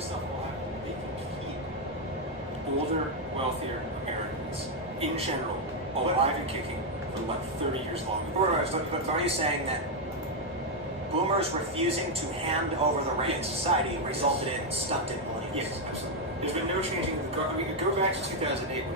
this stuff all happened, they compete older, wealthier Americans in general, alive and kicking for like 30 years longer. But are you saying that boomers refusing to hand over the reins to society resulted in stunted millennials? Yes, absolutely. There's been no changing of the guard. I mean, go back to 2008 when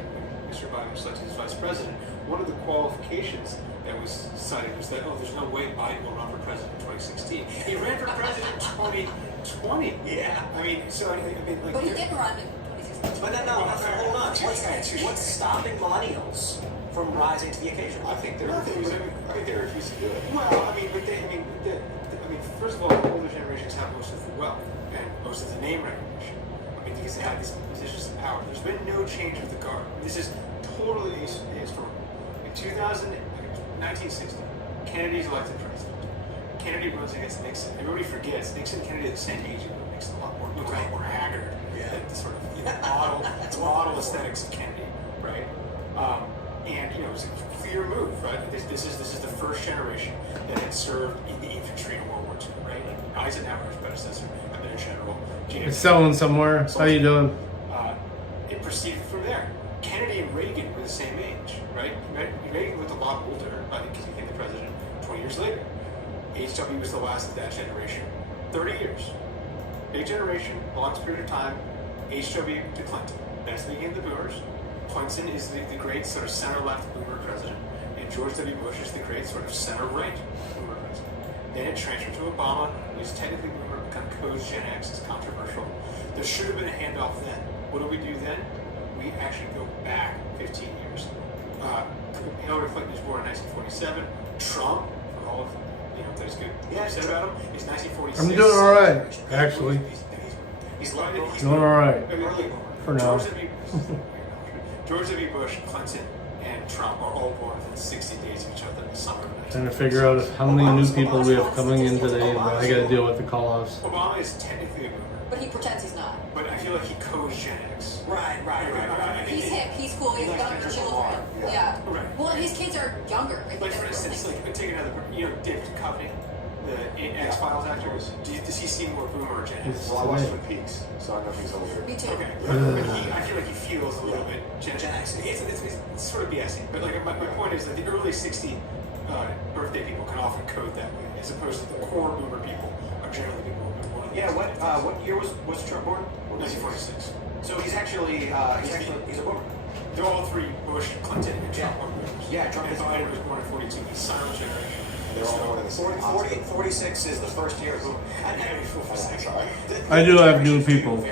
Mr. Biden was elected as vice president. One of the qualifications that was cited was that, oh, there's no way Biden will run for president in 2016. He ran for president in 2020. Yeah. I mean, so I mean, like. But he didn't run in 2016. But no, hold on. What's stopping millennials from rising to the occasion? I think they're refusing to do it. Well, I mean, but they, I mean, first of all, the older generations have most of the wealth and most of the name recognition. I mean, because they have these positions of power. There's been no change of the guard. This is totally historical. In 1960, Kennedy's elected president. Kennedy runs against Nixon. Everybody forgets Nixon and Kennedy are the same age. Nixon looks a lot more haggard than the sort of model aesthetics of Kennedy, right? And it was a clear move, right? This is the first generation that had served in the infantry in World War II, right? Like Eisenhower's predecessor had been a general. It's selling somewhere. How you doing? It proceeded from there. Kennedy and Reagan were the same age, right? Reagan looked a lot older, because he became the president 20 years later. H.W. was the last of that generation. 30 years. Big generation, longest period of time. H.W. to Clinton. That's the beginning of the boomers. Clinton is the great sort of center-left boomer president, and George W. Bush is the great sort of center-right boomer president. Then it transferred to Obama, who's technically boomer, kind of codes Gen X, is controversial. There should have been a handoff then. What do we do then? We actually go back 15 years. Hillary Clinton was born in 1947. Trump, for all of that's good. Yeah, said about him, is 1946. I'm doing all right, actually. He's doing all right for now. George W. Bush, Clinton, and Trump are all born within 60 days of each other in the summer of 19. Trying to figure out how many new people we have coming in today, but I got to deal with the call-offs. Obama is technically a boomer. But he pretends he's not. But I feel like he codes Gen X. Right. He's hip, he's cool, he's younger children. Yeah. Right. Well, and his kids are younger. Like, for instance, take another, David Duchovny, the X-Files actor. Does he seem more boomer or Gen X? Well, I watched Twin Peaks, so I know he's older. Me too. Okay. But I feel like he feels a little bit Gen X. It's sort of BSing. But like, my point is that the early 60 birthday people can often code that way, as opposed to the core boomer people are generally people who are born. Yeah. What year was Trump born? 1946. So he's actually he's a boomer. They're all three: Bush, Clinton, and Trump are boomers. Yeah, Trump is Biden was born in 42. He's silent generation. They're all born in the same 46 is the first year. I do have new people,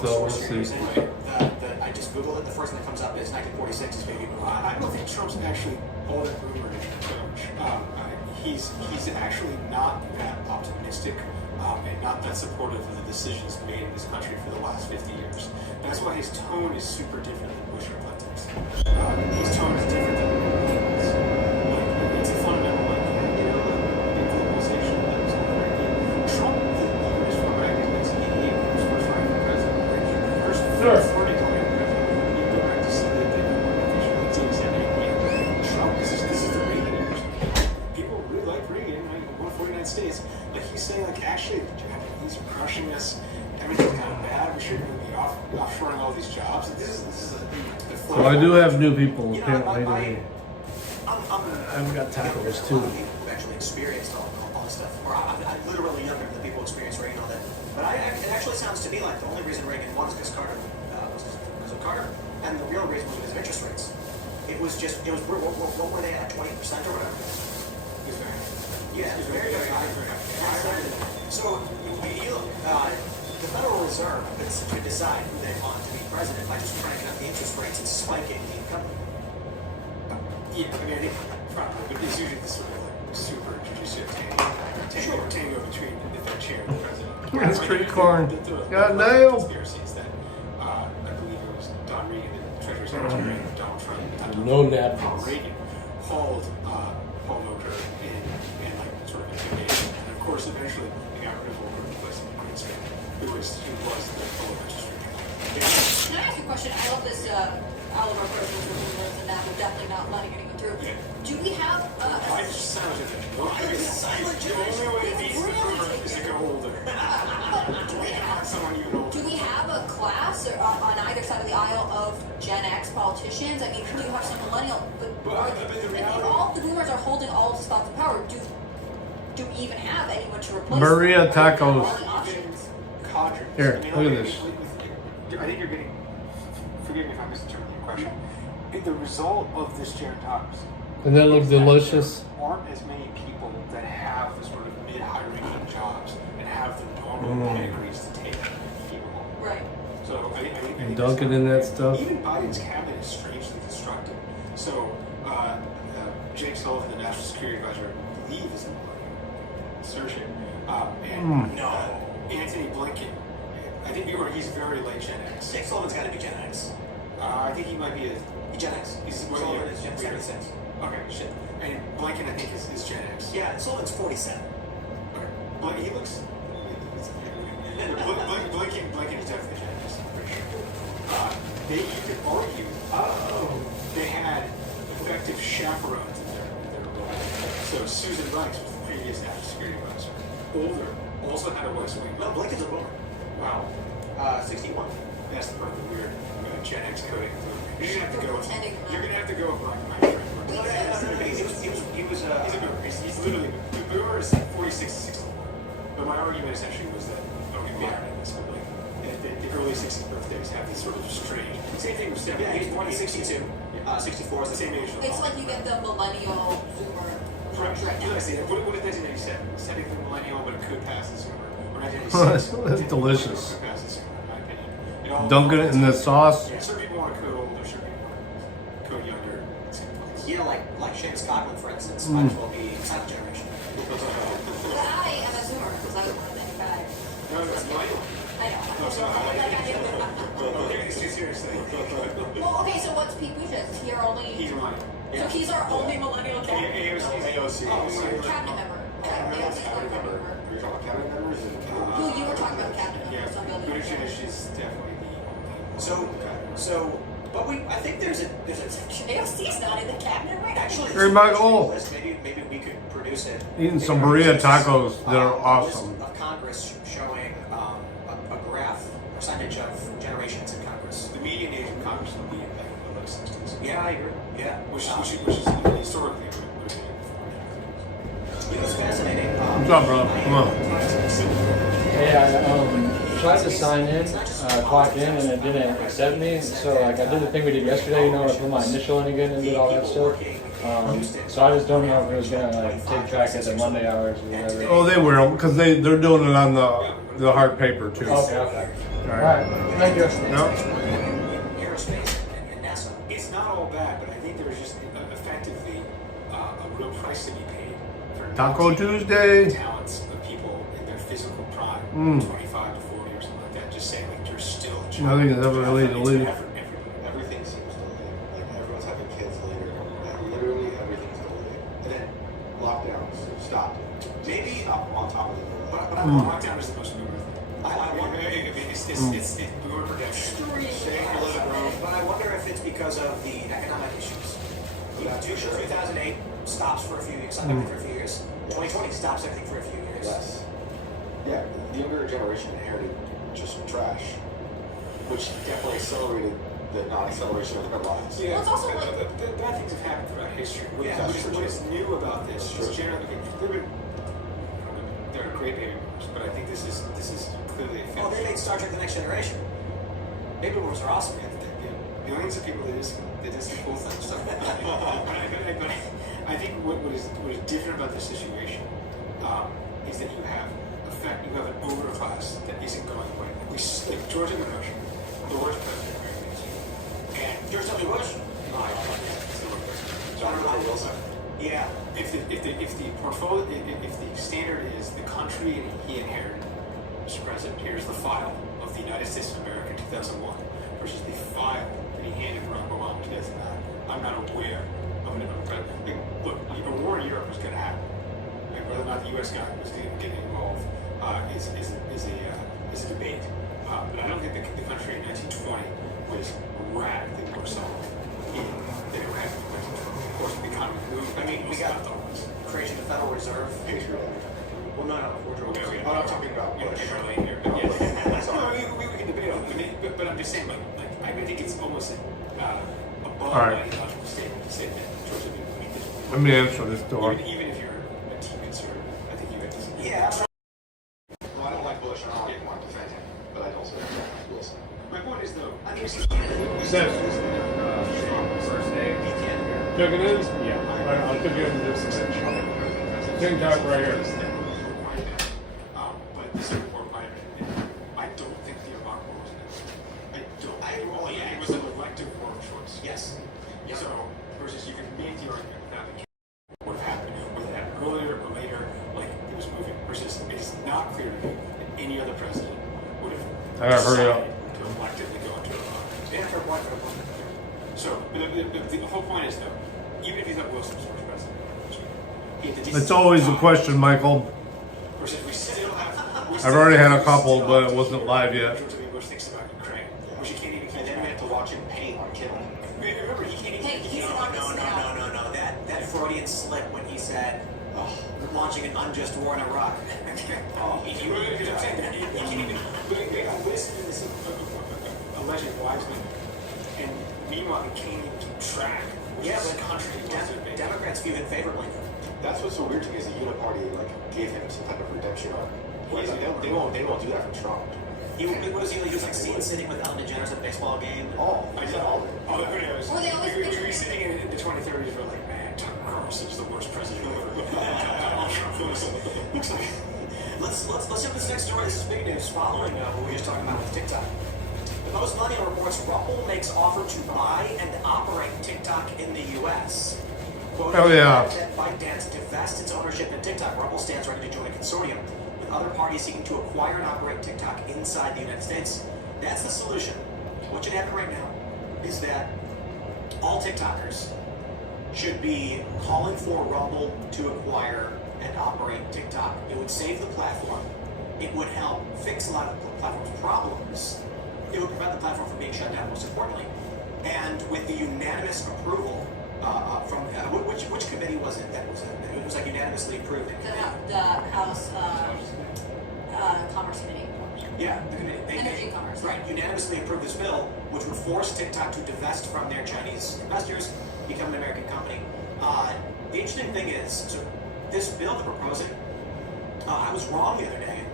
so we'll see. I just Googled it. The first thing that comes up is 1946 is baby boomer. I don't think Trump's actually all that boomer much. He's actually not that optimistic and not that supportive of the decisions made in this country for the last 50 years. That's why his tone is super different than Bush or Clinton's. His tone is different than Clinton's. It's a fundamental globalization that was very good. Trump, the from back in 1988, when he was first running for president, the first party coming in, you go back to see that Trump, this is the Reagan years. People really like Reagan, 149 states. Like he's saying, like actually the Japanese are crushing us. Everything's kind of bad. We shouldn't be offshoring all these jobs. Like, this is So I do have new people, apparently. I've got tacos too. People who've actually experienced all this stuff. Or I'm literally younger than the people who experienced Reagan all that. But it actually sounds to me like the only reason Reagan won is because Carter was of Carter, and the real reason was because of interest rates. What were they at, 20% or whatever? Yeah, it was very high. So the Federal Reserve could decide who they want to be president by just cranking up the interest rates and spiking the income. Yeah, I mean, I think probably, but it's usually this sort of like super judicial tango between the chair and the president. That's pretty corn. Got nailed. Conspiracies that I believe it was Don Regan, the Treasury Secretary, and Donald Trump. No napkins. Reagan hauled Paul Volcker in like sort of intimidation, and of course, eventually they got rid of Volcker and replaced him with Greenspan, who was the full registry. Can I ask you a question? I love this. All of our personal rumors and that we're definitely not letting anyone through. Yeah. Do we have? I just sounded it. The only way to beat the rumor is to go older. Do we have? Someone even older. Do we on either side of the aisle of Gen X politicians. I mean, you do have some millennial, but the reality- if all the boomers are holding all of the spots of power, do we even have anyone to replace Maria them? Right? Tacos. All the options. Cadres. Here, I mean, look at like, this. I think you're getting. Forgive me if I'm misinterpreting your question. The result of this gerontocracy. And that looks delicious. There aren't as many people that have the sort of mid-high ranking jobs and have the normal pedigrees to take people home. Right. So I think And dunking in that stuff. Even Biden's cabinet is strangely constructed. So Jake Sullivan, the national security advisor, I believe is in insertion. And Anthony Blinken, I think he's very late Gen X. Jake Sullivan's got to be Gen X. I think he might be a Gen X. He's Sullivan is Gen 76. Okay, shit. And Blinken, I think, is Gen X. Yeah, Sullivan's 47. Okay. He looks. Blinken is definitely Gen X, I'm pretty sure. You could argue they had effective chaperones in their role. So Susan Rice was the previous national security advisor. Older, also had a West Wing. No, Blinken's a boomer. Wow. 61. That's the perfect weird Gen X coding. You're gonna have to go with. Pretending. You're gonna have to go with my friend. He was He's a boomer. He's literally the boomer is 46 to 61. But my argument essentially was that don't get me started on this, but like the early 60s birthdays have these sort of strange. Same thing with 70. Yeah, he was born in 62. 64 is the Same age. It's like you get the millennial zoomer Right. right You now. guys say that. What is 1997? Setting the millennial, but it could pass the zoomer. Or 1986. That's delicious. It could pass the zoomer, in my opinion. It all- Dunking it in the sauce. Yeah, certain people want to code older, certain people want to code younger. It's complex. Yeah, like Seamus Cochran, for instance, might as well be silent generation. I am a zoomer because I was born in 95. No, it's millennial. I know. Oh, sorry. Like, It's too seriously. well, okay, so what's Pete Buttigieg? Is he our only? He's millennial. So he's our only millennial cabinet AOC. cabinet member. AOC is not a cabinet member. You're talking about cabinet members? Who you were talking about cabinet Yeah, members? So I'm building a Buttigieg cabinet. is definitely the only. But I think there's a AOC's not in the cabinet right now. actually Very much. Oh. list. Maybe we could produce it. Eating some burrito tacos that are awesome. Of Congress showing a graph percentage of generations in Congress. The median age of Congress would be in like the low 60s. Yeah, I agree. Yeah, Which is historically would have been before. It was fascinating. What's up, bro? Come on. Hey, I tried to sign in, clock in, and it didn't accept me. So like I did the thing we did yesterday, you know, I put my initial in again and did all that stuff. So I just don't know if it was gonna like take track at the Monday hours or whatever. Oh, they will, because they're doing it on the hard paper too. Okay. All All right. right. Thank you. Yep. Aerospace and NASA. It's not all bad, but I think there's just effectively a real price to be paid for Taco not taking Tuesday. the talents of people in their physical prime, 25 to 40 or something like that. Just saying, like, you're still a child. Nothing is ever really delayed. Everything seems delayed. Like everyone's having kids later. And literally everything's delayed. And then lockdowns stopped. Maybe Stop on top of it. But lockdown is the most boomer thing. I wonder. It's boomer protection. But I wonder if it's because of the economic issues. 2008 stops for a few years, stopped everything for a few years. 2020 stops everything for a few years. Less. Yeah, the younger generation inherited just trash, which definitely accelerated the non-acceleration of their lives. Well, it's also like the bad things have happened throughout history. Yeah, What is new about this is generally they're great baby boomers, but I think this is clearly a Oh, failure. they made Star Trek: The Next Generation. Baby boomers are awesome. Billions of people that is the cool thing. So, but I think what is different about this situation is that you have an overclass that isn't going away. Like George W. Bush, the worst president of American history, and George W. Bush. John Wilson. Yeah. if the portfolio, if the standard is the country he inherited, Mr. President, here's the file of the United States of America in 2001 versus the file that he handed Barack Obama in 2009. I'm not aware of an look, a war in Europe was going to happen. And whether or not the U.S. government was going to get involved is a debate. But I don't think the country in 1920 was radically more solid than it had in 1920. Of course, the economy moved. I mean, we got creation of the Federal Reserve. Patriot. Well, no, we're Okay, I'm not talking about we don't Bush. get early in here, but yes. No, we can debate on it, but just saying, like I think it's almost above All right. an ideological statement towards the people. Let me answer this door. Even if you're a team conservative, I think you have to. Yeah. Well, I don't like Bush, and I didn't want to defend him, but I also don't like Wilson. My point is though. I mean, Says First day. you can. took it in? Yeah. I took it in this bitch. TikTok right here. But this is more private. I don't think the Iraq war was an accident. It was an elective war of choice. Yes. So, versus you can make the argument that it would have happened, whether that earlier or later, like it was moving. Versus it's not clear to me that any other president would have I gotta hurry up. to electively go into Iraq. Yeah, fair point. So, the whole point is though, even if you thought Wilson was the worst president, It's always a question, Michael. versus we still have. I've already had a couple, but it wasn't live yet. George W. Bush thinks about Ukraine, which he can't even keep. And then we have to watch him paint on Kittle. Remember, he can't even. Hey, he's No. That Freudian slip when he said, launching an unjust war in Iraq. You can't even listen to this alleged wiseman, and meanwhile he can't even keep track. Yeah, but country Democrats view it favorably. That's what's so weird to me is the Uniparty like gave him some type of redemption arc. They won't do that for Trump. He was like sitting with Ellen DeGeneres at a baseball game. I know. All the videos. Well, they always we picture were sitting in the 2030s. We're like, man, Tucker Carlson's the worst president ever. Looks like. Let's jump to this next story. This is big news following what we were just talking about with TikTok. The Post Money reports Rumble makes offer to buy and operate TikTok in the U.S. Hell yeah. That ByteDance divests its ownership in TikTok. Rumble stands ready to join a consortium with other parties seeking to acquire and operate TikTok inside the United States. That's the solution. What should happen right now is that all TikTokers should be calling for Rumble to acquire and operate TikTok. It would save the platform. It would help fix a lot of the platform's problems. It would prevent the platform from being shut down, most importantly. And with the unanimous approval from which committee was it that was it? It was like unanimously approved. The House Commerce Committee. Yeah, the committee. Energy and Commerce. Right, unanimously approved this bill, which would force TikTok to divest from their Chinese investors, become an American company. The interesting thing is, so this bill they're proposing, I was wrong the other day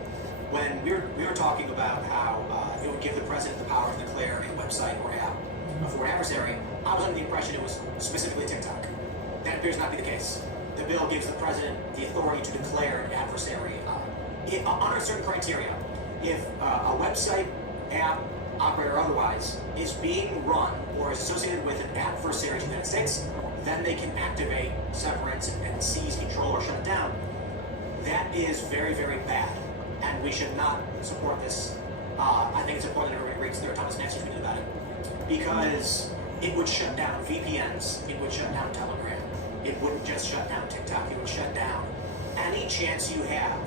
when we were talking about how it would give the president the power to declare a website or app for an adversary. I was under the impression it was specifically TikTok. That appears not to be the case. The bill gives the president the authority to declare an adversary under certain criteria. If a website, app, operator or otherwise is being run or is associated with an adversary to the United States, then they can activate severance and seize control or shut it down. That is very, very bad, and we should not support this. I think it's important that everybody reads their Thomas Nexus tweeted about it, because it would shut down VPNs, it would shut down Telegram, it wouldn't just shut down TikTok, it would shut down any chance you have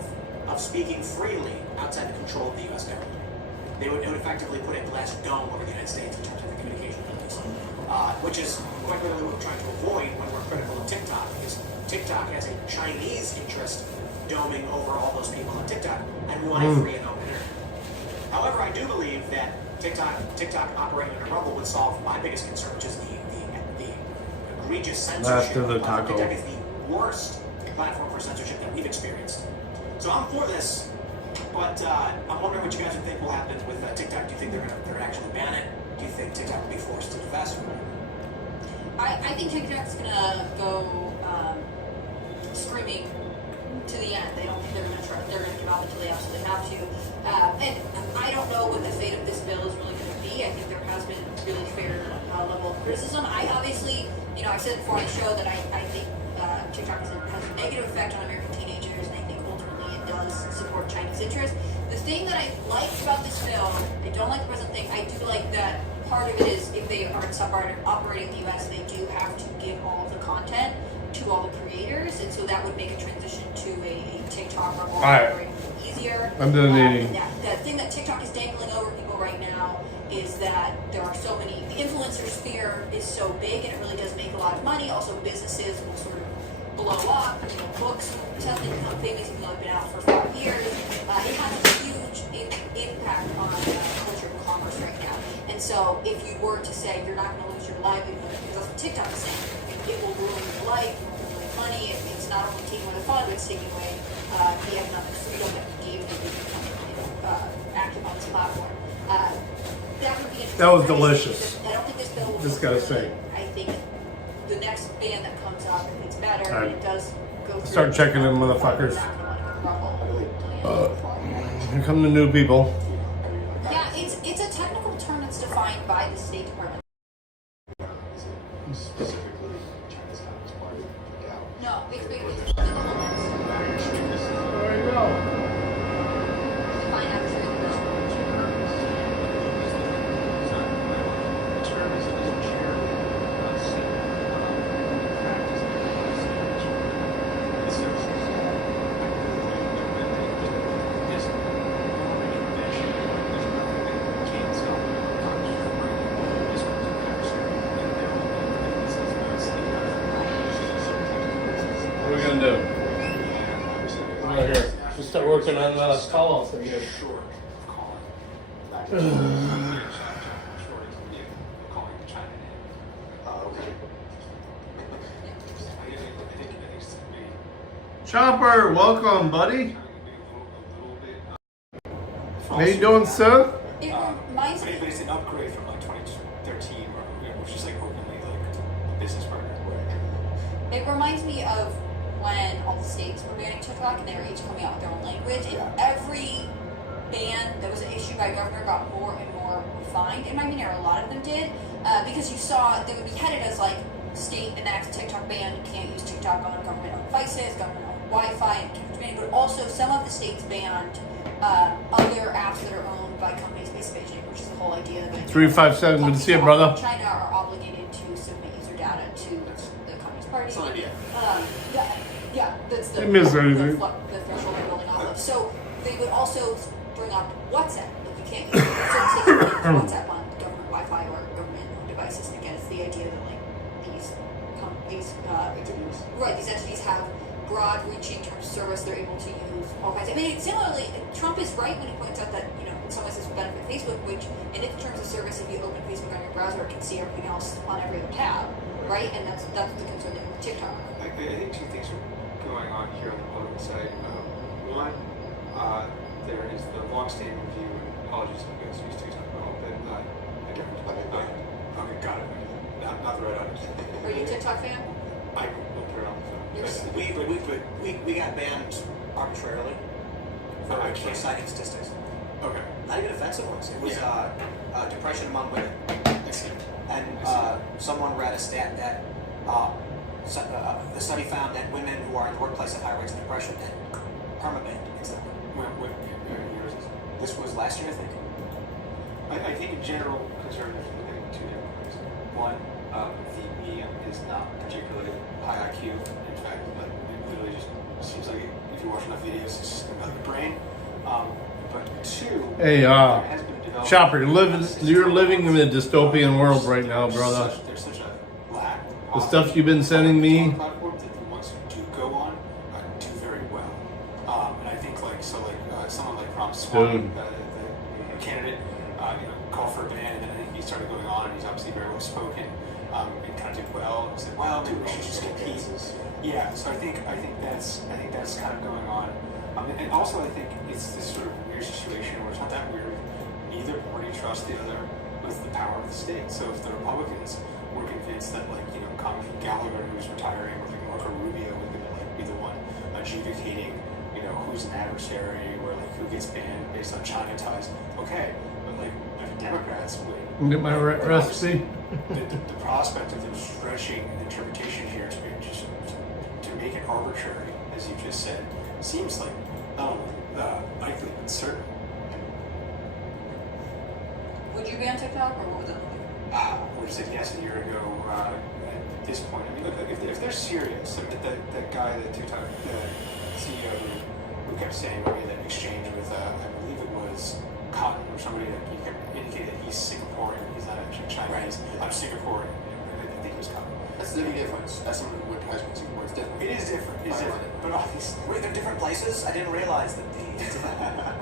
of speaking freely outside the control of the U.S. government. It would effectively put a glass dome over the United States in terms of the communication abilities, which is quite literally what we're trying to avoid when we're critical of TikTok, because TikTok has a Chinese interest doming over all those people on TikTok, and we want a free and open internet. However, I do believe that TikTok operating under Rumble would solve my biggest concern, which is the egregious censorship. Last of the taco. TikTok is the worst platform for censorship that we've experienced. So I'm for this, but I'm wondering what you guys would think will happen with TikTok. Do you think they're gonna actually ban it? Do you think TikTok will be forced to divest? I think TikTok's gonna go screaming to the end. They don't think they're gonna try. They're gonna give up until they absolutely have to. And I don't know what the fate of this bill is really gonna be. I think there has been really fair level of criticism. I obviously, I said before on the show that I think TikTok has a negative effect on American teenagers, and I think ultimately it does support Chinese interests. The thing that I like about this bill, I don't like the present thing. I do like that part of it is if they are operating in the U.S., they do have to give all of the content to all the creators, and so that would make a transition to a TikTok or more operating easier. I'm done eating. The thing that TikTok is dangling over people right now is that there are so many. The influencer sphere is so big, and it really does make a lot of money. Also, businesses will sort of blow up. Books suddenly become famous even though they've been out for 5 years. It has a huge impact on culture and commerce right now. And So if you were to say you're not going to lose your livelihood, because that's what TikTok is saying, it will ruin your life, it will ruin money, it's not only taking away the fun, but it's taking away the economic freedom that you gave them to become active on this platform. That would be interesting. That was delicious. I don't think this bill will. Just gotta say. I think the next ban that comes up, if it's better, and it does go through. Start checking them motherfuckers. Here come the new people. Yeah, it's a technical term that's defined by the State Department. Specifically, China's Communist Party. No, it's big. It's There you go. defined actually. What are we gonna do? Right here. We'll start working on the call thing here. Short of calling. Short of calling China in. Okay. I think it's maybe Chopper, welcome, buddy. a little bit. How you doing, sir? It reminds me. But it's an upgrade from like 2013, which is like openly like a business partner. It reminds me of when all the states were banning TikTok and they were each coming out with their own language. And every ban that was issued by a governor got more and more refined. In my opinion, a lot of them did, because you saw they would be headed as like state enacts TikTok ban. You can't use TikTok on government-owned devices, government-owned Wi-Fi, and community. But also some of the states banned other apps that are owned by companies based in Beijing, which is the whole idea of it. 357, good to see you, brother. China are obligated to submit user data to the Communist Party. That's an idea. Yeah, that's the, It means the, anything. the threshold they're building off of. So they would also bring up WhatsApp. Like you can't use certain states can't use WhatsApp on government Wi-Fi or government devices. And again, it's the idea that like these entities have broad-reaching terms of service. They're able to use all kinds. I mean, similarly, Trump is right when he points out that in some ways this would benefit Facebook, which in its terms of service, if you open Facebook on your browser, it can see everything else on every other tab, right? And that's the concern there with TikTok. I think two things are going on here on the political side. One, there is the long-standing view, and apologies if you guys use TikTok at all, that again, okay, got it. Not the right audience. Are you a TikTok fan? I will put it on the phone. We got banned arbitrarily for actually citing statistics. Okay. Not even offensive ones. It was depression among women. I see. And someone read a stat that the study found that women who are in the workplace have higher rates of depression and permabanned instantly. What year is this? This was last year, I think. I think in general, conservatives look at two different ways. One, the medium is not particularly high IQ. In fact, it literally just seems like if you watch enough videos, it's just about your brain. But two, Hey, there has been a development. Chopper, you're living in a dystopian world right now, brother. There's such a lack of The stuff you've been sending me. platform that the ones who do go on do very well. And I think someone like Ram Swamy, Dude. the candidate, called for a ban, and then I think he started going on, and he's obviously very well spoken, and kind of did well. And said, well, maybe we should just compete. Yeah, so I think that's kind of going on. And also I think it's this sort of weird situation where it's not that weird. Neither party trusts the other with the power of the state. So if the Republicans were convinced that Congressman Gallagher, who's retiring, or Marco Rubio was going to be the one adjudicating, who's an adversary or who gets banned based on China ties. Okay, but if Democrats win, Get my recipe. the prospect of them stretching interpretation here to make it arbitrary, as you just said, seems like not only likely but certain. Would you ban TikTok, or what would that look like? Would have said yes a year ago. At this point, I mean, look, if they're serious, I mean, that guy, the TikTok CEO who kept saying we had that exchange with, I believe it was Cotton or somebody that he kept indicating that he's Singaporean. He's not actually Chinese. I'm Singaporean. I think it was Cotton. That's the big difference. That's something what has been Singapore. It's different. It is different. It's different. But obviously, Wait, they're different places? I didn't realize that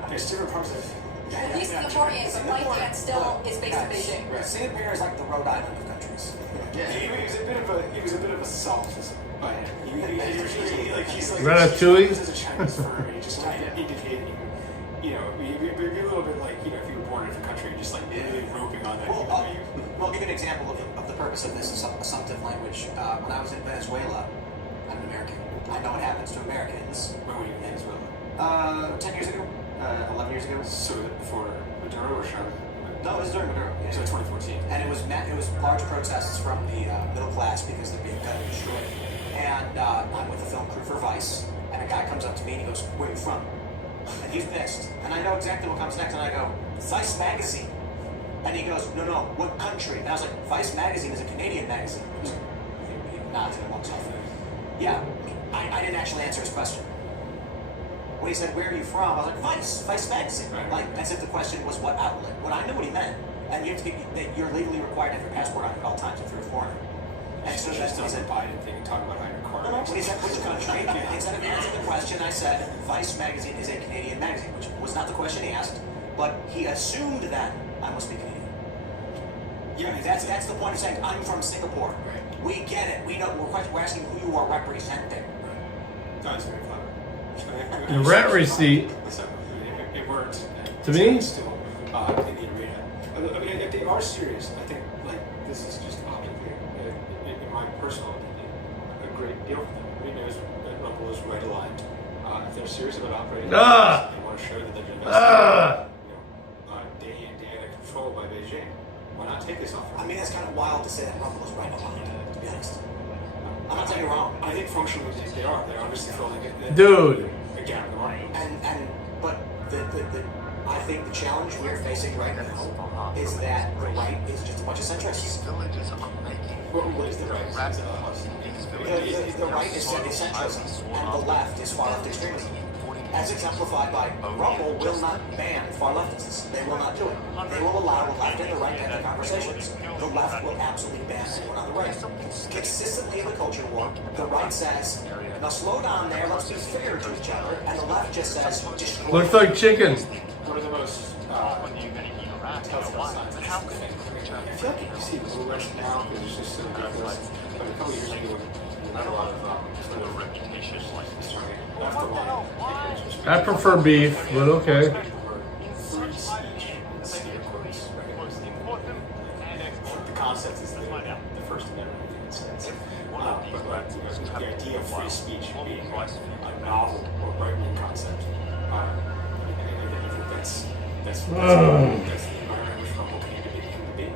there's different parts of. At least Singaporeans, but my dad still still is based in Beijing. Right. Singapore is like the Rhode Island of countries. Yeah, it was a bit of a solipsism by him. He's like Ratatouille? This is a Chinese firm, and he just like indicated, it'd be a little bit like, if you were born in a different country, just like really roping on that. Well, I'll give you an example of the purpose of this assumptive language. When I was in Venezuela, I'm an American. I know what happens to Americans. When were you in Venezuela? 10 years ago, 11 years ago. So before Maduro or Chavez? No, it was during Maduro. Yeah. So 2014. And it was large protests from the middle class because they're being gutted and destroyed. And I'm with the film crew for Vice, and a guy comes up to me and he goes, "Where are you from?" And he's pissed. And I know exactly what comes next, and I go, "Vice magazine." And he goes, "No, what country?" And I was like, "Vice magazine is a Canadian magazine." He nods and walks off. Yeah, I didn't actually answer his question. When he said, "Where are you from?" I was like, Vice magazine. Right. Like, as if the question was what outlet. When I knew what he meant. And you have to you're legally required to have your passport on at all times if you're a foreigner. And so just that's what he doesn't said. Biden thing and talk about how your car. No, when he said which country, instead of answering the question, I said, Vice magazine is a Canadian magazine, which was not the question he asked, but he assumed that I must be Canadian. Yeah, That's the point of saying, I'm from Singapore. Right. We get it. We know, we're asking who you are representing. That's very clever. The rent receipt. Listen, it worked. To me? Still, in the arena. I mean, if they are serious, I think this is just obviously, in my personal opinion, a great deal for them. Everybody knows that Rumble is right aligned. If they're serious about operating, they want to show that they're investing. Day in, day out, controlled by Beijing. Why not take this offer? I mean, that's kind of wild to say that Rumble is right aligned, to be honest. I'm not saying you're wrong. I think functionally they are. They're obviously filling it. Dude. Again, the market. But I think the challenge we're facing right now is that the right is just a bunch of centrists. What is the right? The right is centrism, and the left is far left extremism. As exemplified by Rumble will not ban far leftists. They will not do it. They will allow the left and the right to have conversations. The left will absolutely ban anyone on the right. Consistently in the culture war, the right says, "Now slow down there, let's be fair to each other," and the left just says, "Destroy." Looks like chicken. One of the most telltale signs. I feel like you see movement now because it's just so ridiculous. But a couple years ago, we had a lot of sort of reputation left the line. I prefer beef, but okay. Free speech in the state courts. The concept is the First Amendment in a sense. But the idea of free speech being a novel or right-wing concept. I think that's the environment which Rumble came to be.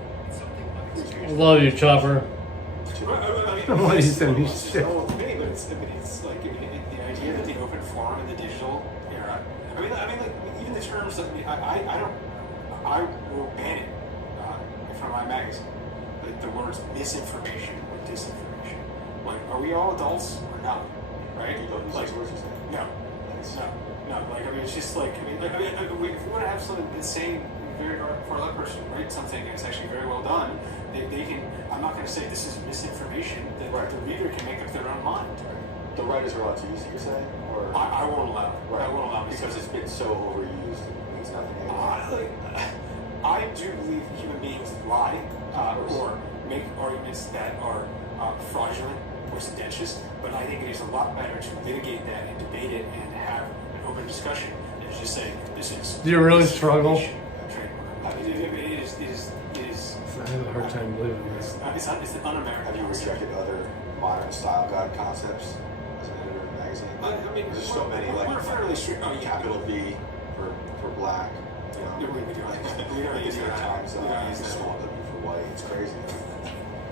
Love you, Chopper. What you saying? He's shit. It's like the idea that the open forum in the digital era. I mean, like even the terms. I will ban it from my magazine. Like the words misinformation or disinformation. Like, are we all adults or not? Right? Like, no. Like, I mean, it's just like, if we want to have something that's saying very for a left person write something and it's actually very well done, they can. I'm not going to say this is misinformation. The reader can make up their own mind. The writers are allowed to use it, you're saying? Or I won't allow it. Right. I won't allow it because it's been so overused. It means nothing anymore. I do believe human beings lie or make arguments that are fraudulent or seditious, but I think it is a lot better to litigate that and debate it and have an open discussion than to just say this is. Do you really struggle? It is. I have a hard time believing this. It's an un-American. Have you rejected other modern style guide concepts as an editor of a magazine? I mean, there's so many, like we're fairly strict. capital B for black. We don't use New York that. Times, We don't use that. small W for white. It's crazy.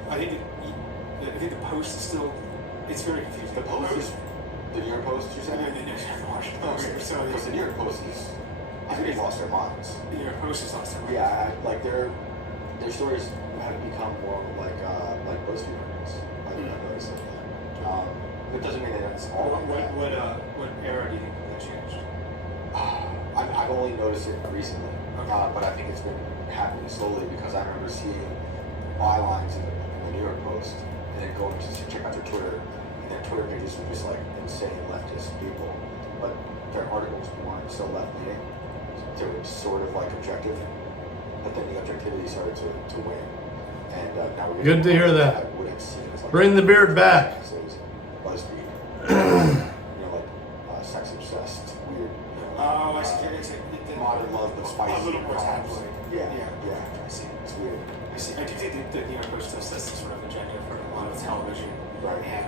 I think the Post is still. It's very confusing. The Post is the New York Post. You're saying? Because the New York Post is. I think they've lost their minds. The New York Post is lost their minds. Yeah, like their stories have become more like BuzzFeed articles. I noticed that. It doesn't mean that it's all like that. What era do you think that changed? I've only noticed it recently, but I think it's been happening slowly because I remember seeing bylines in the New York Post and then going to check out their Twitter, and their Twitter pages were just like insane leftist people, but their articles weren't so left-leaning. They were sort of like objective. but then the objectivity started to win. And now we're Good to hear that. I wouldn't see it as like Bring the beard back. BuzzFeed. Sex obsessed, weird. Oh, I see. Modern love, but spicy. A little more crimes. tabloid. Yeah. I see. It's weird. I see. I do think that the New York Post still sets some sort of agenda for a lot of television, Right. and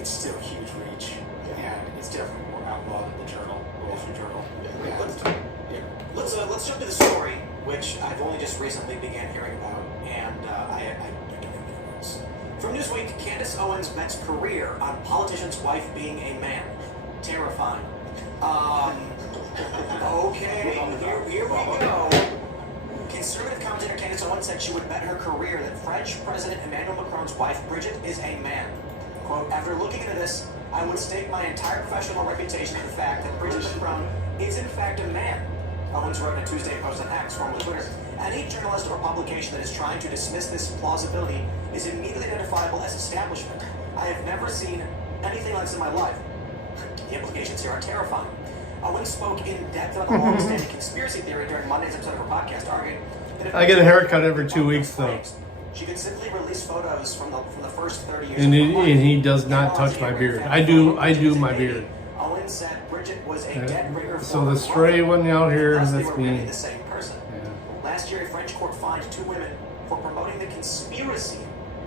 it's still huge reach, and it's definitely more outlawed than the Journal, the Wall Street Journal. Let's jump to the story, which I've only just recently began hearing about, and I don't know what it was. From Newsweek, Candace Owens bets career on politician's wife being a man. Terrifying. Okay, here we go. Conservative commentator Candace Owens said she would bet her career that French President Emmanuel Macron's wife, Brigitte, is a man. Quote, after looking into this, I would stake my entire professional reputation on the fact that Brigitte Macron is in fact a man. Owens wrote in a Tuesday post on X, formerly Twitter, any journalist or publication that is trying to dismiss this plausibility is immediately identifiable as establishment. I have never seen anything like this in my life. The implications here are terrifying. Owens spoke in depth about the long-standing conspiracy theory during Monday's episode of her podcast, arguing that if I get a haircut every 2 weeks, though. she could simply release photos from the first 30 years. And he does not touch my beard. I do my beard. Owens said Brigitte was a dead ringer. So the stray one out here, Thus, they that's were really me. the same person. Yeah. Last year, a French court fined 2 women for promoting the conspiracy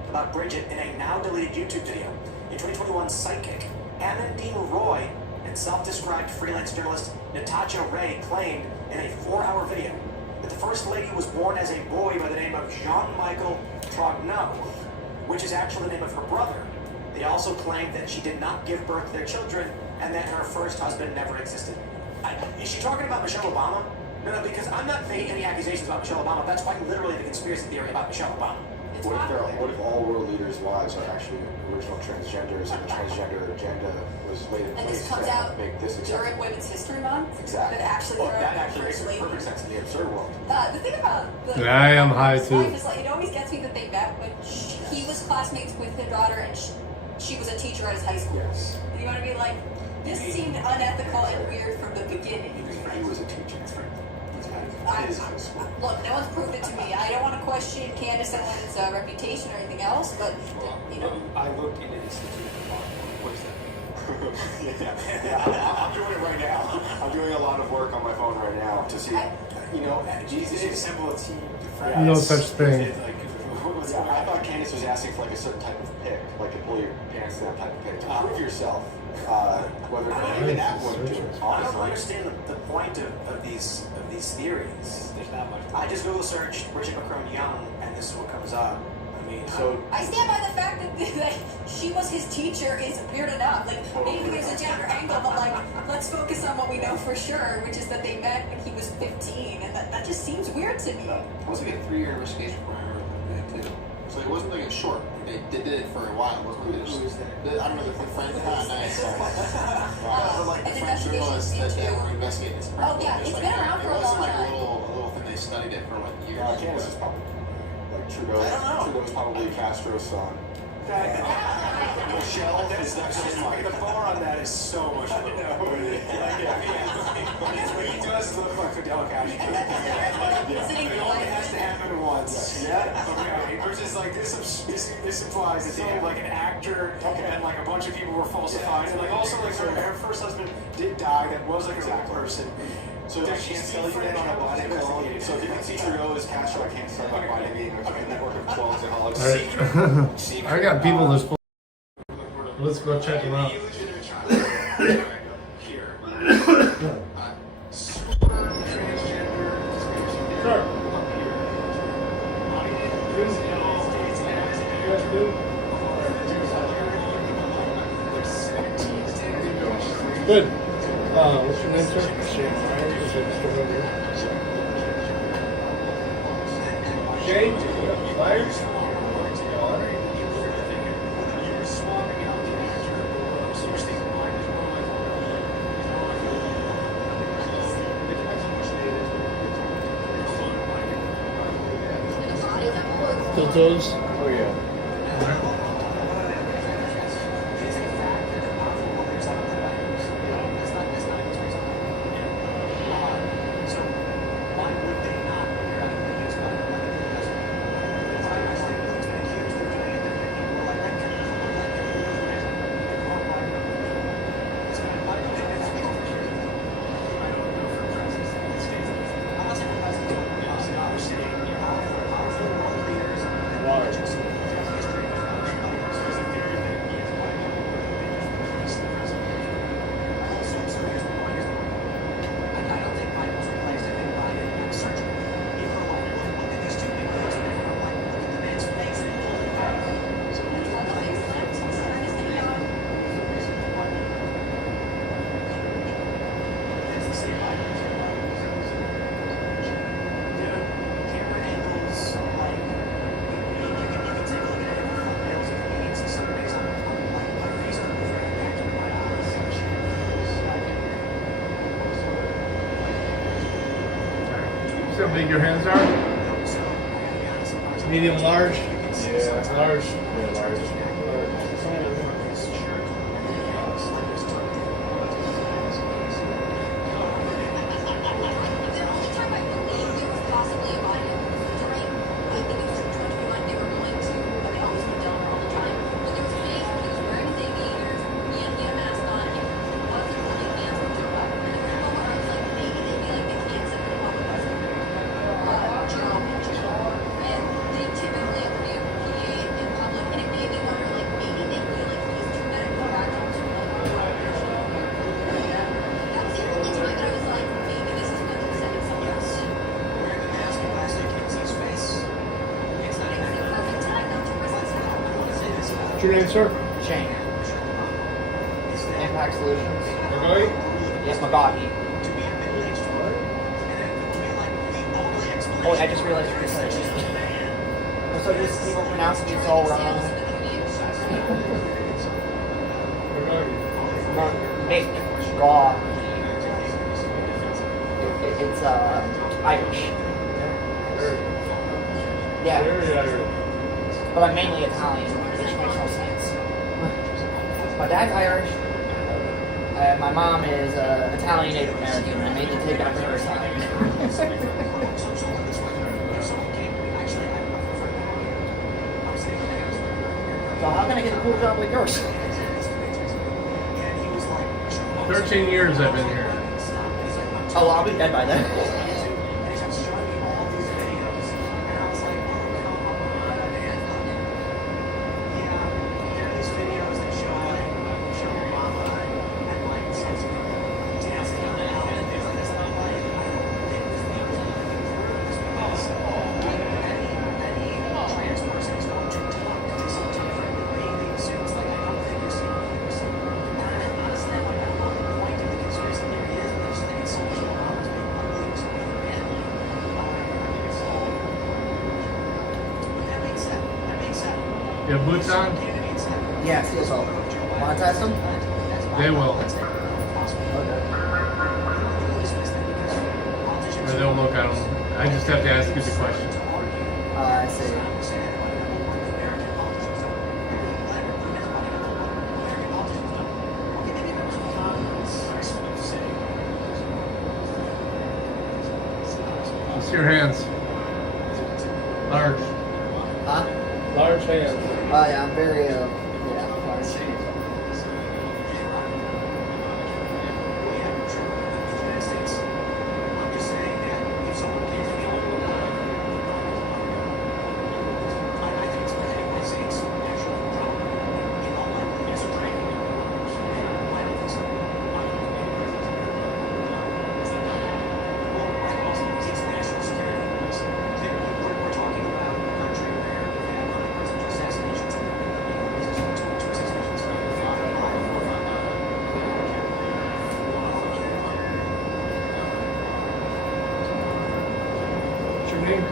about Brigitte in a now-deleted YouTube video. In 2021, psychic Amandine Roy and self-described freelance journalist Natasha Ray claimed in a 4-hour video that the First Lady was born as a boy by the name of Jean-Michel Trogneau, which is actually the name of her brother. They also claimed that she did not give birth to their children and that her first husband never existed. Is she talking about Michelle Obama? No, because I'm not making any accusations about Michelle Obama. That's quite literally the conspiracy theory about Michelle Obama. What if all world leaders' wives are actually original transgenders and the transgender agenda was laid in And place this comes to out make this during acceptable? Women's History Month. Exactly. But actually, Well, there that are actually makes first ladies. perfect sense in the absurd world. The thing about the I am high, his too. wife is, like, it always gets me that they met when he was classmates with her daughter and she was a teacher at his high school. Yes. You want to be like, this seemed unethical and weird from the beginning. He was a teacher. His high school. Look, no one's proved it to me. I don't want to question Candace Owens' reputation or anything else, but I looked into this. What is that? I'm doing it right now. I'm doing a lot of work on my phone right now to see, Jesus, assemble a team to fight. No such thing. I thought Candace was asking for like a certain type of pick, like to pull your pants down type of pick, to prove yourself. Whether even that wouldn't do it. I don't Honestly. understand the point of these theories. There's not much. I just Google searched Brigitte Macron young, and this is what comes up. I mean, So I stand by the fact that she was his teacher is weird enough. Like, maybe there's a gender angle, but like, let's focus on what we know for sure, which is that they met when he was 15, and that just seems weird to me. It was like a 3-year investigation for her, too. So it wasn't like a short. They did it for a while. It wasn't like Who is that? I don't know the French. Nice. Like the An French journalists that investigation were investigating this. Oh, yeah, it's been around for a It wasn't long like time. a little thing they studied it for like years. Candace is probably like Trudeau. I don't know. Trudeau's probably Castro's son. Michelle is not The bar on that is so much lower. What he does look like Fidel Castro. Sitting It only has to happen once. Yeah. Okay. Versus like this implies that they have like an actor and like a bunch of people were falsified and like also like her first husband did die. That was like a real person. So I Does she can't still tell you French that on a blind clone. investigated? So if you can see Trudeau as Castro, I can't tell you about blind being a network of clones and all Alright. I got people that's. Let's go check them out. Illegitimate child. Here. Super transgender conspiracy Sure. up here. Not even in the United States as Yes, dude. Good. What's your name, sir? Shane Myers. Is it still over here? Shane Myers? Totos. Oh yeah. So, why See how big your hands are? Medium, large? Yeah. Large. Yeah, large. The only time I believe there was possibly a body during, I think it was in 2021, they were going to, they always put down all the time, but there was a day where he was wearing his aviators, he had a mask on, and he wasn't holding hands with Joe Biden. And there was a moment where I was like, maybe they feel like they can't send him off the president. Joe and Joe. And they typically agree with PA in public, and it made me wonder, like, maybe they feel like he's too medically practical to like, that was the only time that I was like, maybe this is when they're sending someone else. Wearing the mask and plastic can't see his face. It's not It's even the perfect time not to risk his health. I want to say this. What's your name, sir? Shane. Impact Solutions. McGoy? Yes, Magagi. To be a middle-aged woman, and then to be like the only explanation. Oh, I just realized you're saying so just people pronouncing it all wrong. Nick Gaw. It's Irish. Yeah, Very Irish. but I'm mainly Italian, which makes no sense. My dad's Irish. My mom is Italian Native American, and I mainly take after her side. So how can I get a cool job like yours? 13 years I've been here. Oh, well, I'll be dead by then. You have boots on? Yeah, steel toe. Want to test them? They will. Or they'll look at them. I just have to ask you the question. I see. What's your hands? Large. Huh? Large hands. Oh, yeah, I'm very, yeah, large. What's your name?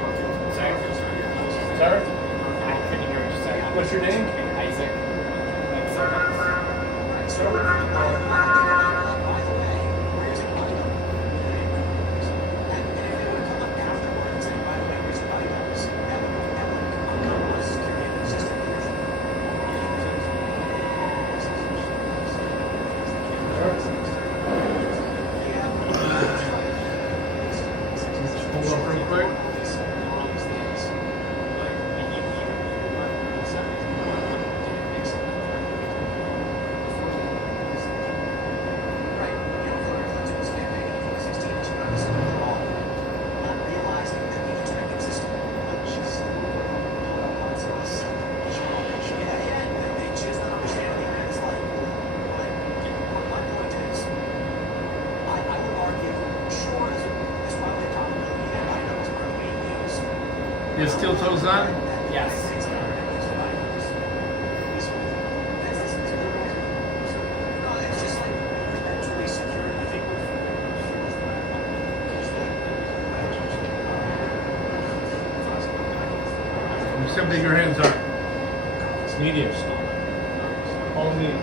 Sorry? I couldn't hear what you said. What's your name? Isaac. Hold up real quick. You have steel toes on? Yes. You see how big your hands are? Medium. All medium.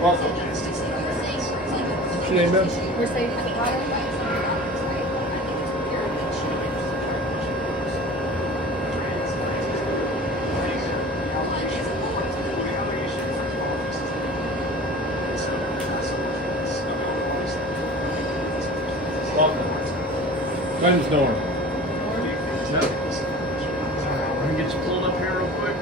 Welcome. What's your name, man? Mercedes Zapata. Welcome. My name's Norm. Yep. Let me get you pulled up here real quick.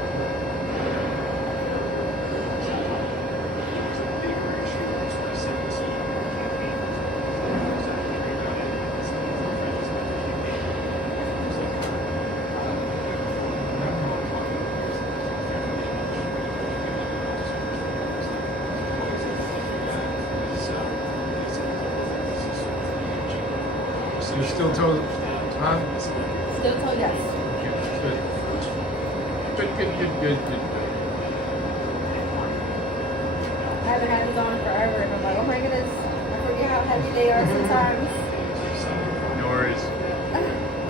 You're still told, huh? Still told yes. Good. I haven't had these on forever, and I'm like, oh my goodness, I forget how heavy they are sometimes. No worries.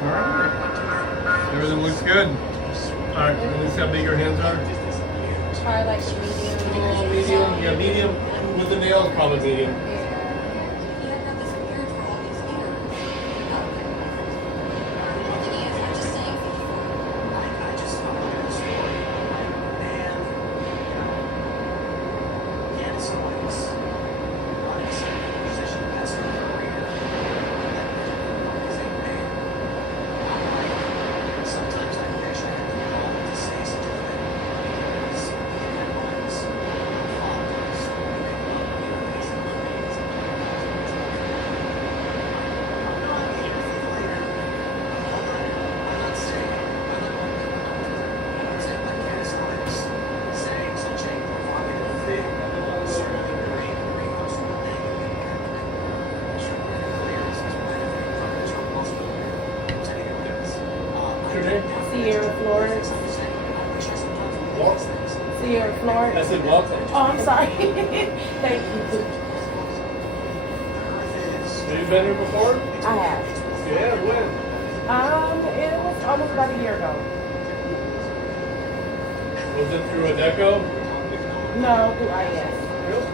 All right. Everything looks good. All right. At least how big your hands are. Try like the medium. Oh, medium. Yeah, medium. With the nails, probably medium. Sierra, Florida. What? Sierra, Florida. I said welcome. Oh, I'm sorry. Thank you. Have you been here before? I have. Yeah, when? It was almost about a year ago. Was it through a deco? No, through IS. Really?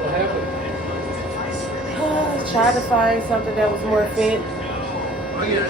What happened? Tried to find something that was more fit. Oh, yeah.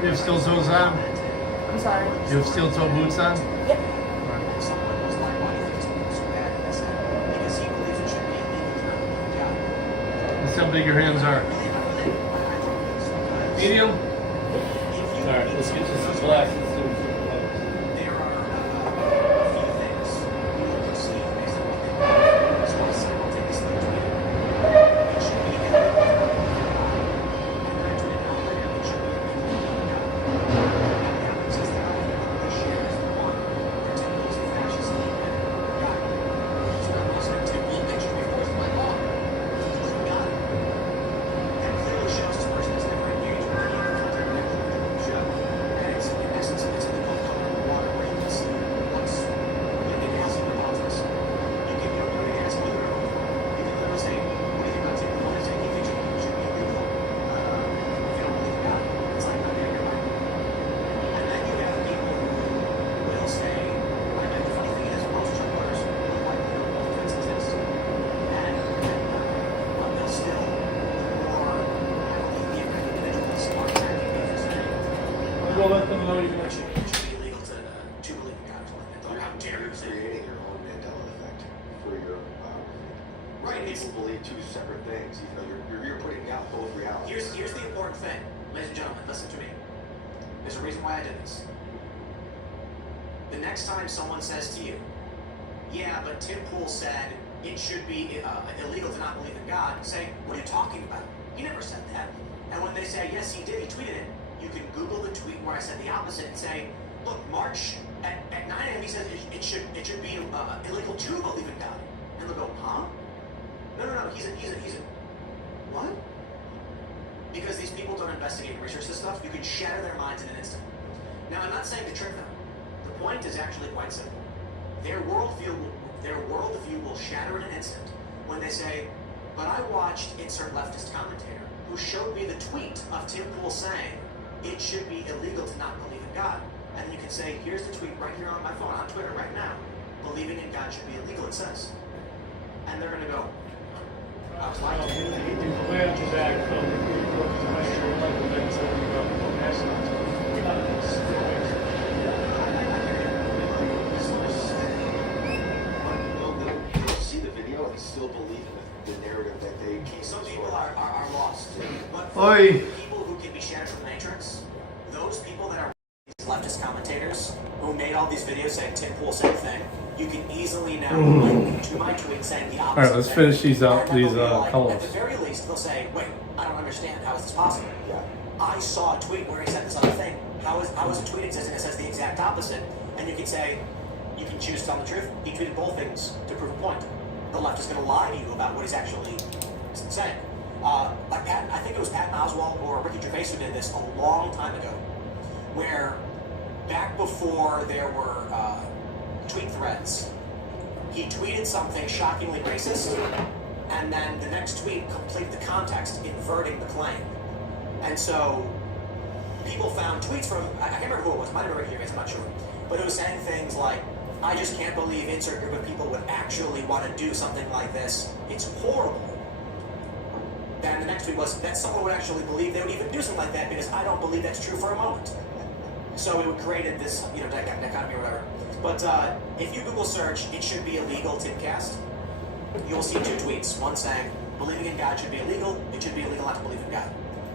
You have steel toes on? I'm sorry. You have steel toe boots on? Yep. That's how big your hands are. Medium? Alright, let's get you some glasses. We'll let them know you're going to It should be illegal to believe in God. How dare you say Creating your own Mandela effect for your Right, it's- people believe two separate things. You know, you're putting out both realities. Here's the important thing. Ladies and gentlemen, listen to me. There's a reason why I did this. The next time someone says to you, yeah, but Tim Pool said it should be illegal to not believe in God, say, what are you talking about? He never said that. And when they say, yes, he did, he tweeted it, you can Google the tweet where I said the opposite and say, look, March at 9 a.m. he says it should be illegal to believe in God. And they'll go, huh? No, he's a what? Because these people don't investigate and research this stuff, you can shatter their minds in an instant. Now, I'm not saying to trick them. The point is actually quite simple. Their worldview will shatter in an instant when they say, but I watched insert leftist commentator who showed me the tweet of Tim Pool saying it should be illegal to not believe in God. And then you can say, here's the tweet right here on my phone, on Twitter right now. Believing in God should be illegal, it says. And they're going to go, I was lying to you. See the video and still believe in the narrative that they came. Some people are lost. But for Oi. people who can be shattered from the matrix, these leftist commentators who made all these videos saying Tim Pool same thing, you can easily now link to my tweet saying the opposite. All right, let's finish these out. These At colors. the very least, they'll say, "Wait, I don't understand. How is this possible? Yeah. I saw a tweet where he said this other thing. How is a tweet exists and it says the exact opposite?" And you can say, you can choose to tell the truth. He tweeted both things to prove a point. The left is going to lie to you about what he's actually saying. I think it was Patton Oswalt or Ricky Gervais who did this a long time ago, where back before there were tweet threads, he tweeted something shockingly racist, and then the next tweet completed the context, inverting the claim. And so people found tweets from, I can't remember who it was, it might have been Ricky Gervais, I'm not sure, but it was saying things like, I just can't believe insert group of people would actually want to do something like this. It's horrible. Then the next tweet was that someone would actually believe they would even do something like that because I don't believe that's true for a moment. So it created this, dichotomy or whatever. But if you Google search, it should be illegal Timcast, you'll see two tweets. One saying, believing in God should be illegal, it should be illegal not to believe in God.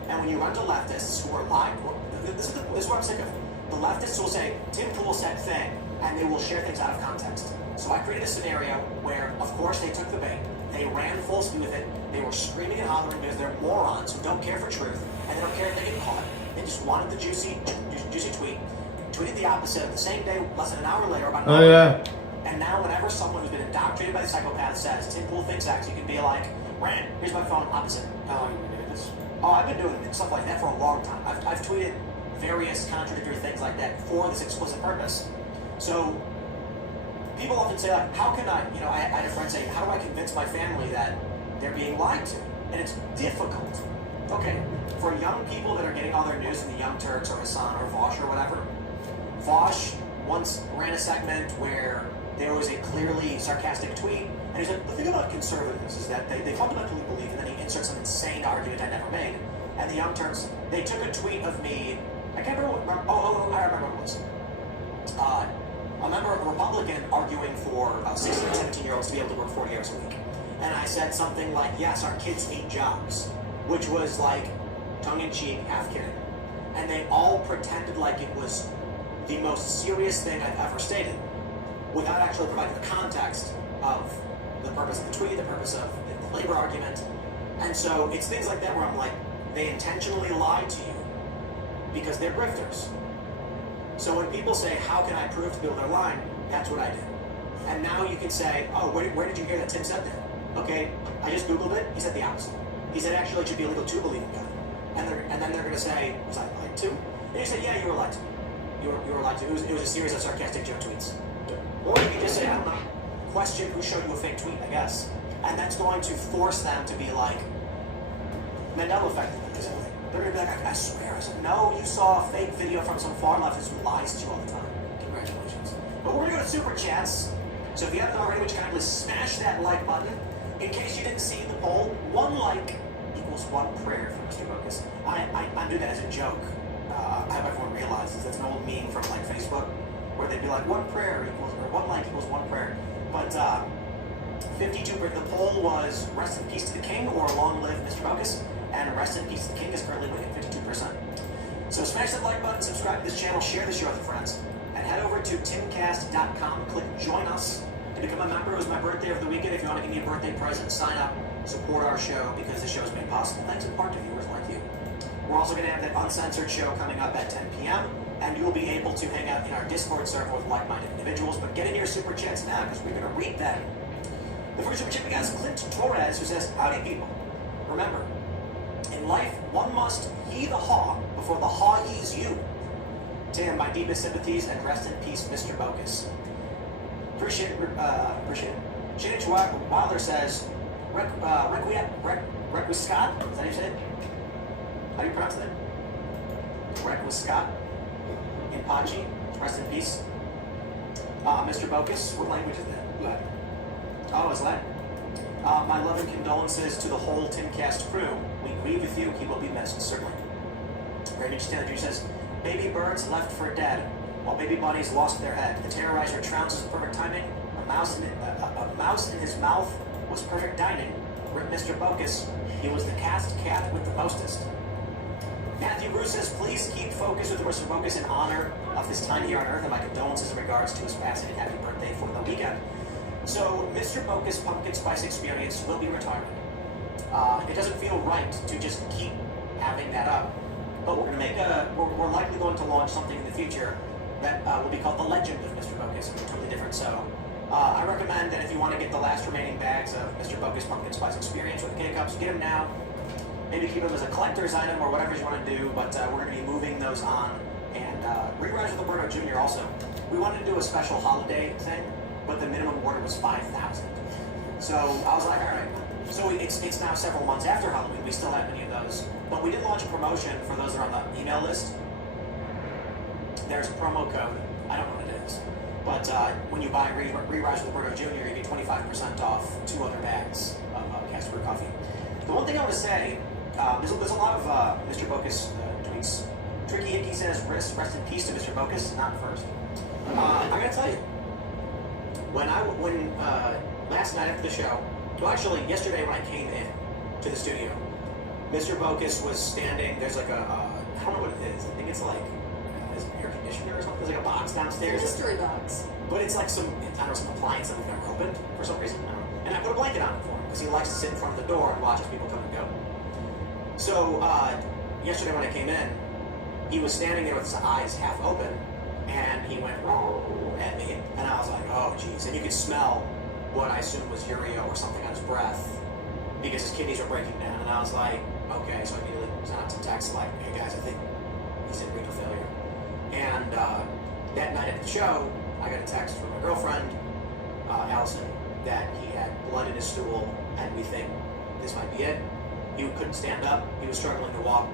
And when you run to leftists who are lying, this is what I'm sick of. The leftists will say, Tim Pool said thing, and they will share things out of context. So I created a scenario where, of course, they took the bait. They ran full speed with it. They were screaming and hollering because they're morons who don't care for truth, and they don't care if they get caught. They just wanted the juicy tweet, tweeted the opposite the same day, less than an hour later, about an hour later. And now whenever someone who's been indoctrinated by the psychopath says, Tim Pool thinks X, you can be like, Rand, here's my phone, opposite. How long have you been doing this? Oh, I've been doing stuff like that for a long time. I've tweeted various contradictory things like that for this explicit purpose. So people often say, like, how can I had a friend say, how do I convince my family that they're being lied to? And it's difficult. Okay, for young people that are getting all their news from the Young Turks or Hassan or Vosh or whatever, Vosh once ran a segment where there was a clearly sarcastic tweet, and he said, the thing about conservatives is that they fundamentally believe, and then he inserts some insane argument I never made. And the Young Turks, they took a tweet of me, I can't remember I remember what it was. I remember a Republican arguing for 16 and 17-year-olds to be able to work 40 hours a week. And I said something like, yes, our kids need jobs, which was like tongue-in-cheek, half-kidding. And they all pretended like it was the most serious thing I've ever stated without actually providing the context of the purpose of the tweet, the purpose of the labor argument. And so it's things like that where I'm like, they intentionally lied to you because they're grifters. So when people say, how can I prove to people they're lying, that's what I did. And now you can say, oh, where did you hear that Tim said that? Okay, I just Googled it, he said the opposite. He said actually it should be illegal to believe in God. And then they're going to say, was I lied to? And you say, yeah, you were lied to. You were lied to. It was a series of sarcastic joke tweets. Or you can just say, I don't know, question who showed you a fake tweet, I guess. And that's going to force them to be like, Mandela effect. They're going to be like, I swear. I said, no, you saw a fake video from some far leftist who lies to you all the time. Congratulations. But we're going to go to Super Chats. So if you haven't already, would you kindly smash that like button? In case you didn't see the poll, 1 like equals 1 prayer for Mr. Bogus. I do that as a joke. I hope everyone realizes that's an old meme from like Facebook, where they'd be like, 1 prayer equals, or 1 like equals 1 prayer. But 52%, the poll was rest in peace to the king or long live Mr. Bogus, and rest in peace to the king is currently winning 52%. So smash that like button, subscribe to this channel, share this show with your friends, and head over to timcast.com, click join us to become a member. It was my birthday over the weekend. If you want to give me a birthday present, sign up, support our show, because the show is made possible thanks in part to viewers like you. We're also going to have that uncensored show coming up at 10 p.m., and you'll be able to hang out in our Discord server with like-minded individuals. But get in your super chats now, because we're going to read them. The first super chat we got is Clint Torres, who says, "Howdy, people. Remember, in life, one must ye the haw before the haw yees you. To him, my deepest sympathies, and rest in peace, Mr. Bogus." Appreciate it. James Wilder says, Requiescat? Is that how you say it? How do you pronounce that? Requiescat? In Pachi? Rest in peace. Mr. Bogus, what language is that? Latin. Oh, it's Latin. My love and condolences to the whole Timcast crew. We grieve with you. He will be missed, certainly. Randy Standard says, "Baby birds left for dead, while baby bunnies lost their head. The terrorizer trounces in perfect timing. A mouse in his mouth was perfect dining. Rip Mr. Bogus. He was the cast cat with the mostest." Matthew Bruce says, "Please keep focus with Mr. Bogus in honor of his time here on Earth, and my condolences in regards to his passing and happy birthday for the weekend." So, Mr. Bogus Pumpkin Spice Experience will be retired. It doesn't feel right to just keep having that up. But we're going to make we're likely going to launch something in the future that will be called The Legend of Mr. Bogus. It's totally different. So, I recommend that if you want to get the last remaining bags of Mr. Bogus Pumpkin Spice Experience with K-Cups, get them now. Maybe keep them as a collector's item or whatever you want to do, but we're going to be moving those on. And Re-Rise with Alberto Jr. also. We wanted to do a special holiday thing, but the minimum order was 5,000. So I was like, all right. So it's now several months after Halloween. We still have many of those. But we did launch a promotion for those that are on the email list. There's a promo code. I don't know what it is. But when you buy Re-Rise with Alberto Jr., you get 25% off 2 other bags of Casper coffee. The one thing I want to say, there's a lot of Mr. Bogus tweets. Tricky Hickey says, rest in peace to Mr. Bogus. Not first. I gotta tell you, when last night after the show, well, actually yesterday when I came in to the studio, Mr. Bogus was standing. There's like I don't know what it is. I think it's like an air conditioner or something. There's like a box downstairs. It's a mystery box. But it's like some appliance that we've never opened for some reason. I don't know. And I put a blanket on it for him because he likes to sit in front of the door and watch as people come and go. So yesterday when I came in, he was standing there with his eyes half open, and he went at me, and I was like, oh geez. And you could smell what I assumed was urea or something on his breath because his kidneys were breaking down. And I was like, okay. So I immediately sent out some text like, hey guys, I think he's in renal failure. And that night at the show, I got a text from my girlfriend, Allison, that he had blood in his stool, and we think this might be it. He couldn't stand up. He was struggling to walk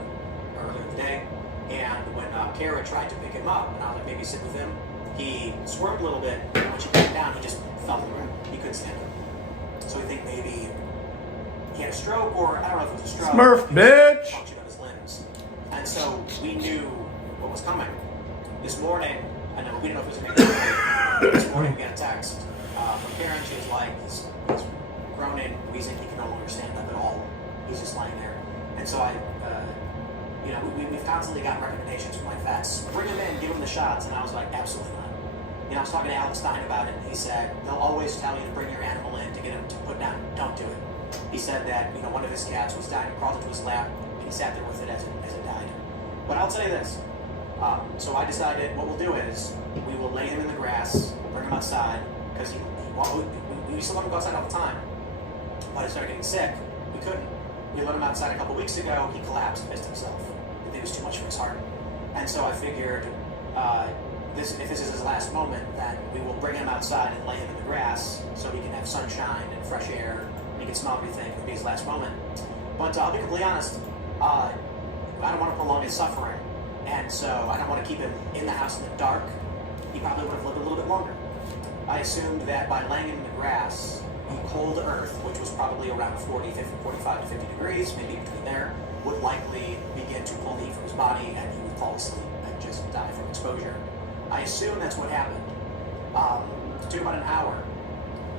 earlier in the day. And when Kara tried to pick him up, and I was like, maybe sit with him, he swerved a little bit, and when she put him down, he just fell to the ground. He couldn't stand up. So we think maybe he had a stroke, or I don't know if it was a stroke. Smurf, bitch! Function of his limbs. And so we knew what was coming. This morning, I know we didn't know if it was going to be this morning we got a text from Karen. She was like, he's groaning, wheezing, he can no longer stand up at all. He's just lying there. And so we've constantly gotten recommendations from my vets. Bring him in, give him the shots. And I was like, absolutely not. I was talking to Alan Stein about it, and he said, they'll always tell you to bring your animal in to get him to put down. Don't do it. He said that, one of his cats was dying, crawled into his lap, and he sat there with it as it died. But I'll tell you this. So I decided what we'll do is we will lay him in the grass, bring him outside, because we used to let him go outside all the time. But he started getting sick. We couldn't. We let him outside a couple weeks ago. He collapsed, pissed himself. It was too much for his heart. And so I figured if this is his last moment, then we will bring him outside and lay him in the grass so he can have sunshine and fresh air. And he can smell everything. It'll be his last moment. But I'll be completely honest. I don't want to prolong his suffering. And so I don't want to keep him in the house in the dark. He probably would have lived a little bit longer. I assumed that by laying him in the grass, the cold earth, which was probably around 45 to 50 degrees, maybe between there, would likely begin to pull the heat from his body, and he would fall asleep and just die from exposure. I assume that's what happened. It took about an hour.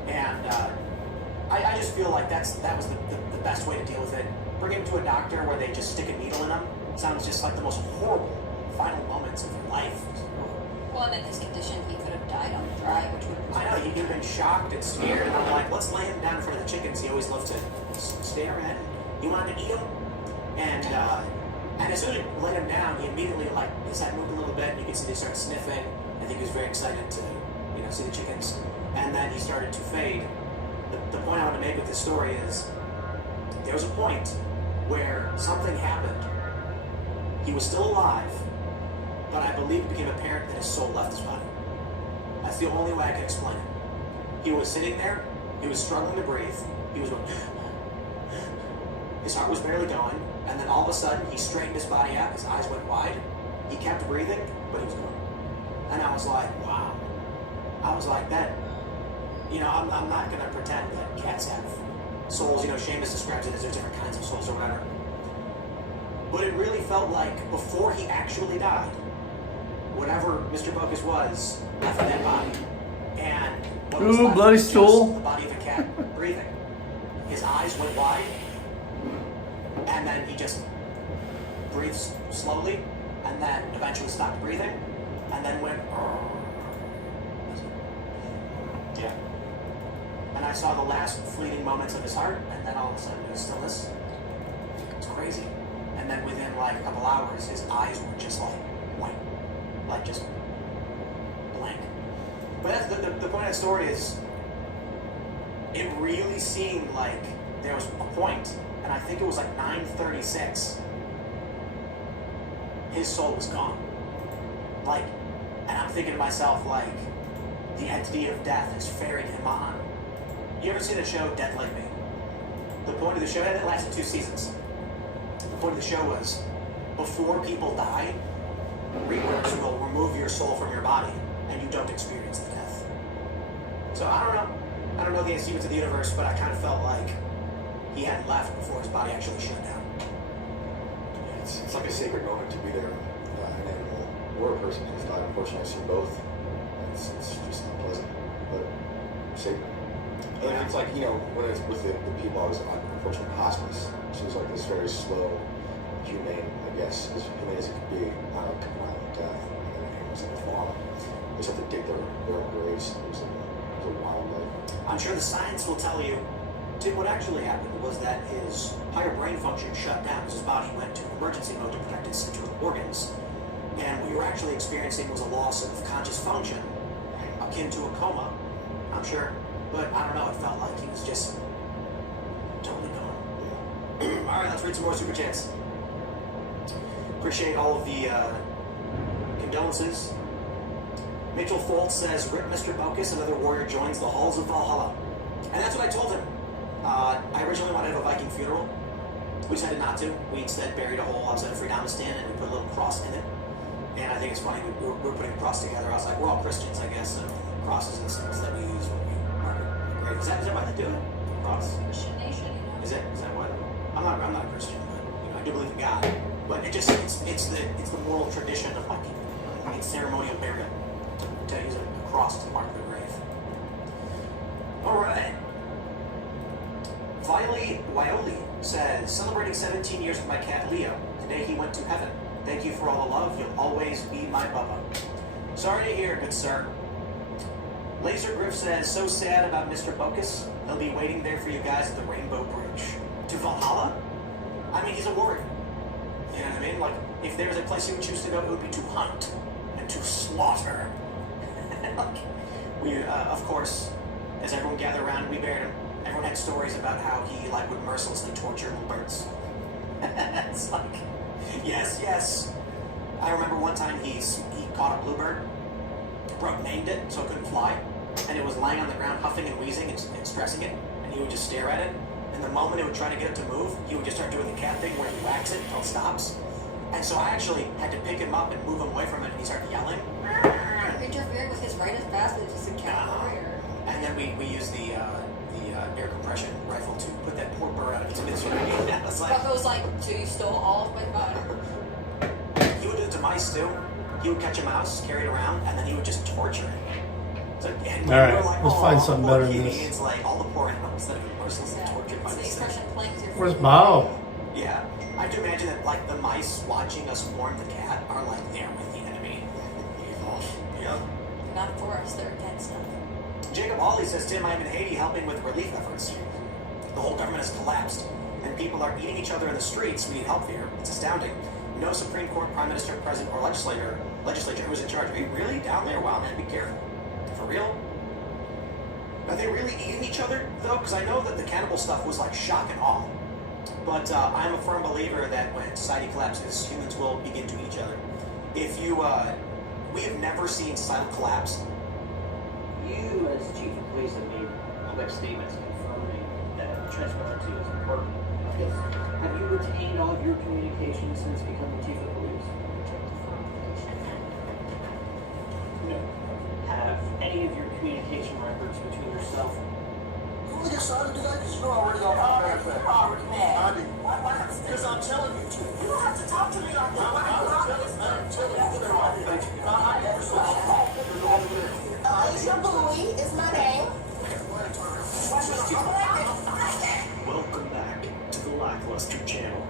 And I just feel like that was the best way to deal with it. Bring him to a doctor where they just stick a needle in him. Sounds just like the most horrible final moments of your life. Well, and in his condition, he could have died on the drive, which would have I know, he'd been shocked and scared, and I'm like, let's lay him down in front of the chickens. He always loved to stare at him. He wanted to eat him. And as soon as he laid him down, he immediately, like, his head moved a little bit, and you could see they started sniffing. I think he was very excited to, see the chickens. And then he started to fade. The point I want to make with this story is, there was a point where something happened. He was still alive, but I believe it became apparent that his soul left his body. That's the only way I can explain it. He was sitting there, he was struggling to breathe, he was going, his heart was barely going, and then all of a sudden he straightened his body out, his eyes went wide, he kept breathing, but he was gone. And I was like, wow. I was like, that, I'm not going to pretend that cats have souls. Seamus describes it as there's different kinds of souls or whatever. But it really felt like before he actually died, whatever Mr. Bocus was left that body. And what was left bloody was just stool. the body of a cat breathing. His eyes went wide, and then he just breathed slowly, and then eventually stopped breathing, and then went, yeah. And I saw the last fleeting moments of his heart, and then all of a sudden there was stillness. It's crazy. And then within like a couple hours, his eyes were just like white, like just blank. But that's the point of that story is, it really seemed like there was a point, and I think it was like 9:36. His soul was gone. Like, and I'm thinking to myself, like, the entity of death is ferrying him on. You ever see the show Death Like Me? The point of the show, it lasted 2 seasons. The point of the show was, before people die, reworks will remove your soul from your body, and you don't experience the death. So I don't know. I don't know the secrets of the universe, but I kind of felt like he had left before his body actually shut down. Yeah, it's like a sacred moment to be there. An animal or a person who's died. Unfortunately, I've seen both. It's just unpleasant, but sacred. And it's like, when it's with the people I was on, unfortunately, hospice. She was like this very slow, humane, I guess, as humane as it could be, not like a violent death. And then animals in the farm. They just have to dig their own graves. It was a wild life. I'm sure the science will tell you, what actually happened was that his higher brain function shut down as his body went to emergency mode to protect his central organs. And what you were actually experiencing was a loss of conscious function, akin to a coma, I'm sure. But I don't know, it felt like he was just totally gone. All right, let's read some more Super Chats. Appreciate all of the condolences. Mitchell Foltz says, "Rip Mr. Bocus, another warrior joins the halls of Valhalla." And that's what I told him. I originally wanted to have a Viking funeral. We decided not to. We instead buried a hole outside of Freedomistan and we put a little cross in it. And I think it's funny, we're putting a cross together. I was like, we're all Christians, I guess, so crosses and symbols that we use when we mark a grave. Is that why they do it? Cross? Christian nation, Is that what? I'm not a Christian, but I do believe in God. But it's the moral tradition of like ceremonial burial to use a cross to mark the grave. All right. Viley Wyoli says, "Celebrating 17 years with my cat Leo. Today he went to heaven. Thank you for all the love. You'll always be my Bubba." Sorry to hear, good sir. Laser Griff says, "So sad about Mr. Bocus. He'll be waiting there for you guys at the Rainbow Bridge." To Valhalla? I mean, he's a warrior. You know what I mean? Like, if there's a place he would choose to go, it would be to hunt and to slaughter. We, of course, as everyone gathered around, we buried him. Everyone had stories about how he would mercilessly torture little birds. It's like, yes. I remember one time he caught a bluebird, named it so it couldn't fly, and it was lying on the ground, huffing and wheezing and stressing it, and he would just stare at it. And the moment it would try to get it to move, he would just start doing the cat thing where he whacks it until it stops. And so I actually had to pick him up and move him away from it, and he started yelling. interfering with his right of passage as a cat warrior. And then we used the air compression rifle to put that poor bird out of its misery. That was like, Bucko was like, so you stole all of my butter. He would do it to mice too. He would catch a mouse, carry it around, and then he would just torture it. So, and we Alright, were like, let's find something better than kitty. this. It's like all the poor animals that have been mercilessly tortured by It's the this thing. expression playing with your Where's food. Bao? Yeah. I have to imagine that like the mice watching us warm the cat are like there with the enemy. off. Yep. Not for us, they're against stuff. Jacob Hawley says, Tim, I'm in Haiti helping with relief efforts. The whole government has collapsed, and people are eating each other in the streets. We need help here. It's astounding. No Supreme Court, Prime Minister, President, or legislature who is in charge. Are you really down there? Wow, man, be careful. For real? Are they really eating each other, though? Because I know that the cannibal stuff was like shock and awe. But I'm a firm believer that when society collapses, humans will begin to eat each other. If you, we have never seen societal collapse. You, as chief of police, have made public statements confirming that transparency is important. Yes. Have you retained all of your communications since becoming chief of police? No. Have any of your communication records between yourself? You want to get started today? Because you know I already got my bad back. Already mad. I do. Because I'm telling you to. You don't have to talk to me like that. I'm telling you. Alicia Bowie is my name. Welcome back to the Lackluster Channel.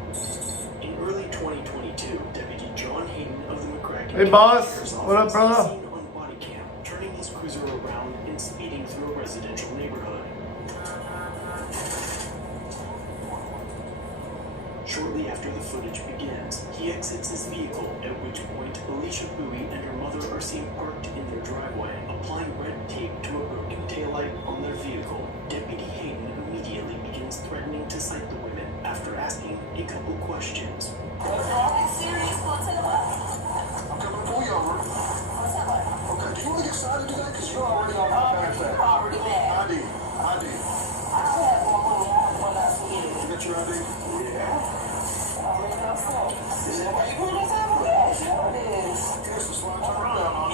In early 2022, Deputy John Hayden of the McCracken Hey, boss. Sheriff's What up, Office brother? was seen on body cam, turning his cruiser around and speeding through a residential neighborhood. Shortly after the footage begins, he exits his vehicle, at which point Alicia Bowie and her mother are seen parked in their driveway, applying red tape to a broken taillight on their vehicle. Deputy Hayden immediately begins threatening to cite the women after asking a couple questions. I'm coming for you, already. Okay, do you want to get started today? Because you know I already got my bad back. Already mad. I did. I have one last You got your ID? Yeah. Is that why you put us out? Yeah, sure it is. Guess that's why I turned around.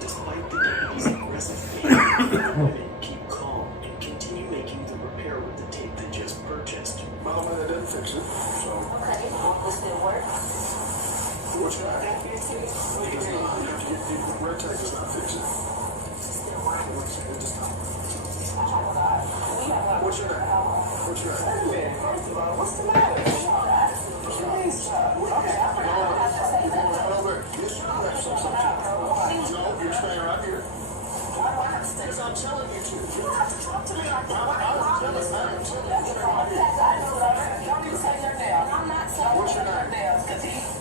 Despite the deputy's aggressive behavior, the women keep calm and continue making the repair with the tape they just purchased. By the way, that didn't fix it. So, Okay, this didn't work. what you got? You have to get the red tape does not fix it. What's your name? What's your name? What's the matter? Please. Okay, I'm Yes, you have some subject. No, you're staying right here. Because I'm telling you to. You don't have to talk to me like that. I'm telling you. What's your name?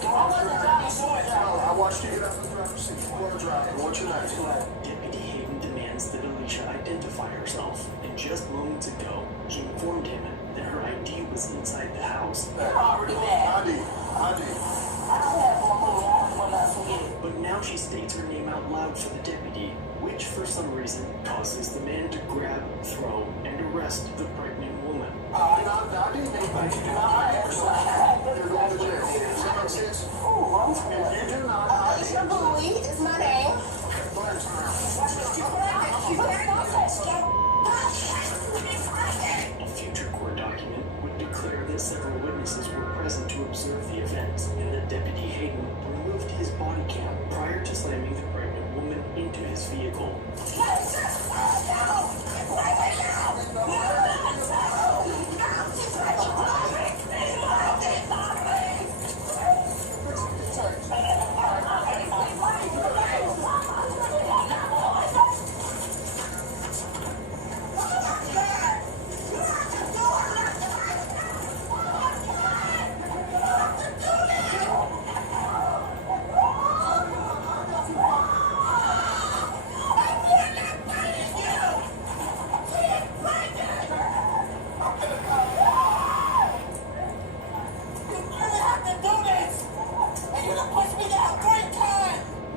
I watched you get out of the driver's seat. You want to drive. What's your name? Deputy Hayden demands that Alicia identify herself, and just moments ago, he informed him that her ID was inside the house. already mad. I did. But now she states her name out loud for the deputy, which for some reason causes the man to grab, throw, and arrest the pregnant woman. I didn't make my You're going to jail. Does that make sense? If you do not, Alicia Bowie is my name. A future court document would declare that several witnesses were present to observe the events, and that Deputy Hayden removed his body cam prior to slamming the pregnant woman into his vehicle.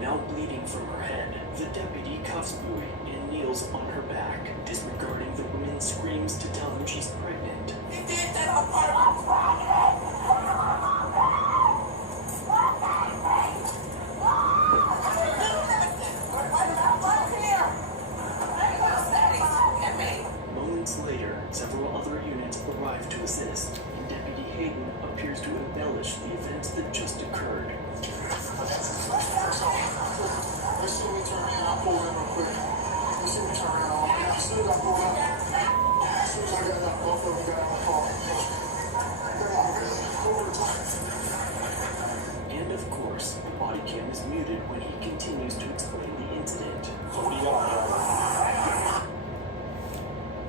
Now bleeding from her head, the deputy cuffs Bowie and kneels on her back, disregarding the woman's screams to tell him she's pregnant. Moments later, several other units arrive to assist, and Deputy Hayden appears to embellish the events that just occurred. let's see me turn around. I'll pull in real quick. Let's see me turn around. As soon as I pull up, as soon as I got up, both of them got on the car. And of course, is muted when he continues to explain the incident.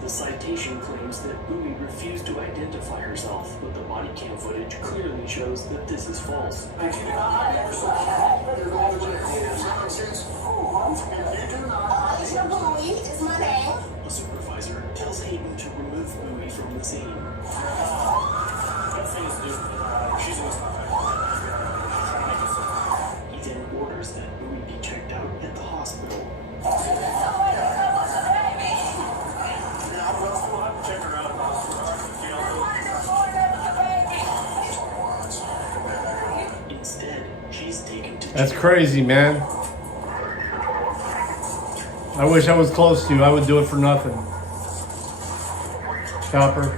The citation claims that Bowie refused to identify herself, but the body cam footage clearly shows that this is false. Bowie is my name. A supervisor tells Hayden to remove Bowie from the scene. He then orders that Bowie be checked out at the hospital. Instead, she's taken to That's crazy, man. I wish I was close to you. I would do it for nothing. Chopper.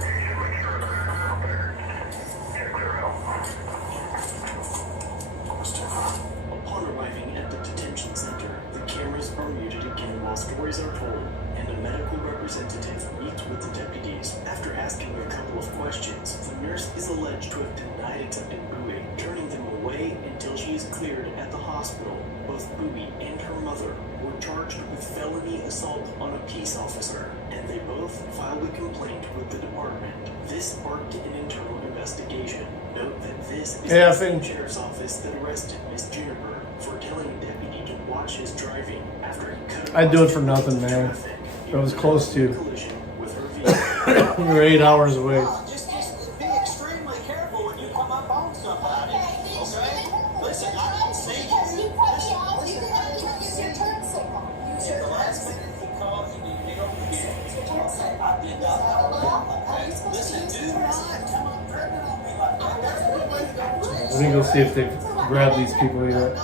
Upon arriving at the detention center, the cameras are muted again while stories are told, and a medical representative meets with the deputies. After asking a couple of questions, the nurse is alleged to have denied accepting Bowie, turning them away until she is cleared at the hospital. Both Bowie and her mother were charged with felony assault on a peace officer, and they both filed a complaint with the department. This sparked an internal investigation. Note that this is the same sheriff's office that arrested Miss Juniper for telling a deputy to watch his driving after he cut I'd do it for nothing, man. If I was close to you. You were 8 hours away. Just be extremely careful when you come up on somebody. Okay? Listen, I can see you. You cut me off. You can use your turn signal. Use your The turn last signal. minute he called, you don't forget. Use your turn signal. I did not. Okay? Listen, do not come up pregnant on me like that. That's one way to go. Let me go see if they grab these people yet.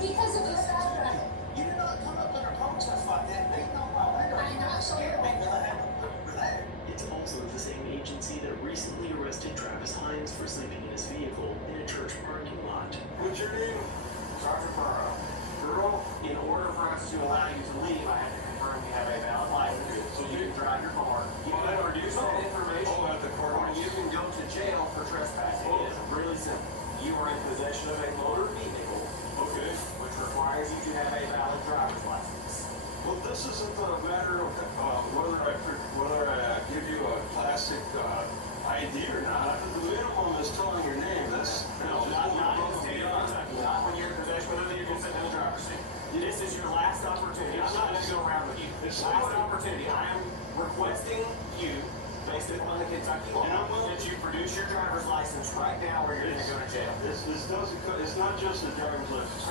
Because of the stuff. You did not come up under protest like that. They know my letter. I'm not sure. It's also the same agency that recently arrested Travis Hines for sleeping in his vehicle in a church parking lot. What's your name? Sergeant Burrow. Girl, in order for us to allow you to leave, I have to confirm you have a valid license, so you can drive your car. You can produce that information, at the court, or you can go to jail for trespassing. It is really simple. You are in possession of a motor vehicle, okay, which requires you to have a valid driver's license. Well, this isn't a matter of whether I give you a classic ID or not. The minimum is telling your name. That's not when you're in possession, whether you can sit in the driver's seat. This is your last opportunity. I'm not going to go around with you. Last opportunity. I am requesting you, based upon the Kentucky law, that you produce your driver's license right now or you're going to go to jail. It's not just a driver's license.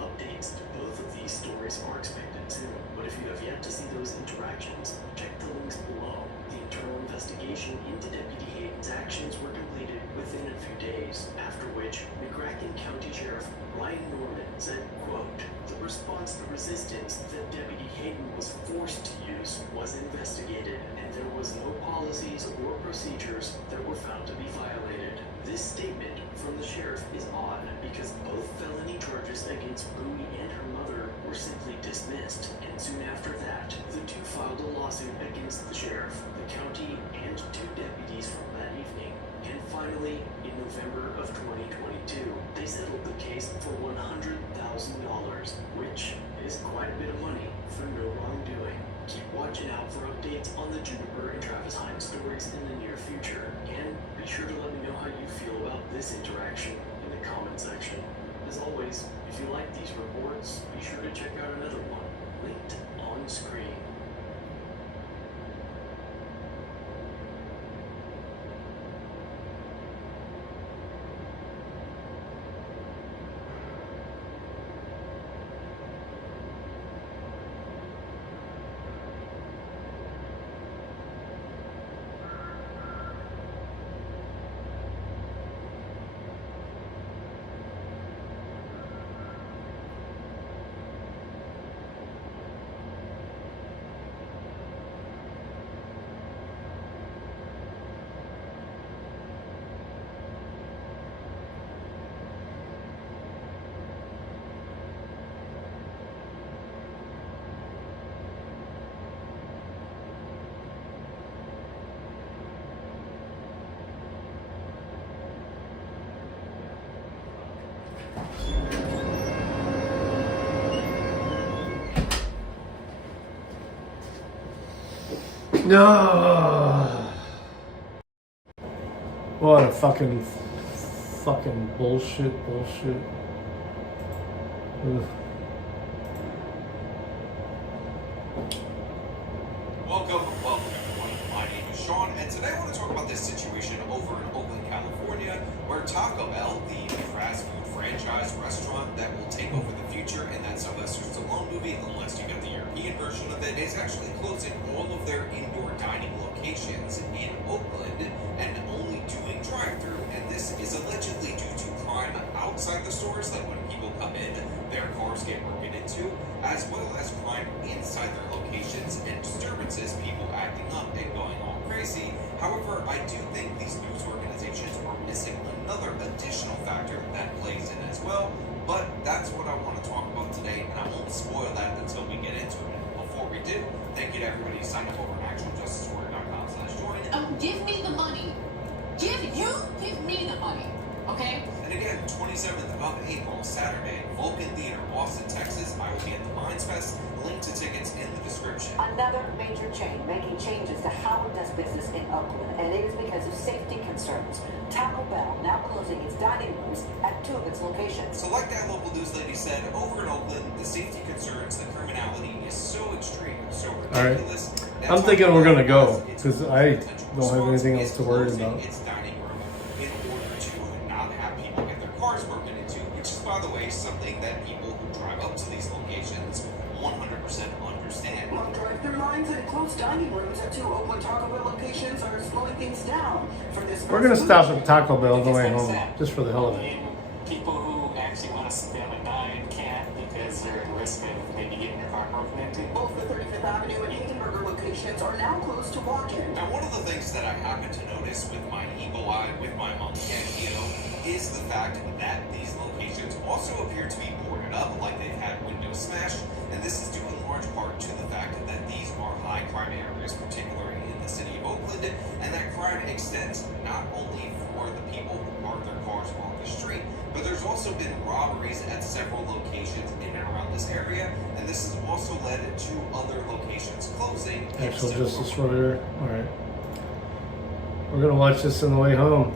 Updates to both of these stories are expected soon, but if you have yet to see those interactions, check the links below. The internal investigation into Deputy Hayden's actions were completed within a few days, after which McCracken County Sheriff Ryan Norman said, quote, "The response to resistance that Deputy Hayden was forced to use was investigated, and there was no policies or procedures that were found to be violated." This statement from the sheriff is odd because both felony charges against Bowie and her mother were simply dismissed, and soon after that, the two filed a lawsuit against the sheriff, the county, and two deputies from that evening. And finally, in November of 2022, they settled the case for $100,000, which is quite a bit of money for no wrongdoing. Keep watching out for updates on the Juniper and Travis Hines stories in the near future, and be sure to let me know how you feel about this interaction in the comment section. As always, if you like these reports, be sure to check out another one, linked on screen. No. What a fucking bullshit. Ugh. Welcome everyone. My name is Sean, and today I want to talk about this situation over in Oakland, California, where Taco Bell, the fast food franchise restaurant that will take over the future in that Sylvester Stallone movie, unless you get the European version of it, is actually closing all of their indoor dining locations in Oakland and only doing drive-thru. And this is allegedly due to crime outside the stores, like when people come in, their cars get broken into, as well as crime inside their locations and disturbances, people acting up and going all crazy. However, I do think these news organizations are missing another additional factor that plays in as well, but that's what I want to talk about today, and I won't spoil that until we get into it. Before we do, thank you to everybody who signed up over at actualjusticewarrior.com/join. Give me the money. Give me the money. Okay? And again, 27th of April, Saturday, Vulcan Theater, Austin, Texas. I will be at the Minds Fest. Link to tickets in the description. Another major chain making changes to how it does business in Oakland, and it is because of safety concerns. Taco Bell now closing its dining rooms at 2 of its locations. So like that local news lady said, over in Oakland, the safety concerns, the criminality is so extreme, so ridiculous. Alright. I'm thinking we're gonna go, because I don't have anything else to worry about. Its dining room in order to not have people get their cars broken into, which is, by the way, something that people who drive up to these locations 100% understand. Long drive-through lines and closed dining rooms at 2 Oakland Taco Bell locations are slowing things down. For this, We're gonna stop at Taco Bell on the way home, just for the hell of it. People who actually want to sit down and dine can't because they're at risk of maybe getting their car broken into. Both the 35th Avenue and Hindenburger locations are now closed to walk-in. Now, one of the things that I happen to notice with my eagle eye, with my monkey eye, is the fact that these locations also appear to be boarded up, like they've had windows smashed, and this is due in large part to the fact that these are high crime areas, particularly in the city of Oakland, and that crime extends not only for the people who park their cars along the street, but there's also been robberies at several locations in and around this area, and this has also led to other locations closing. Actual Justice Warrior. Alright. We're gonna watch this on the way home.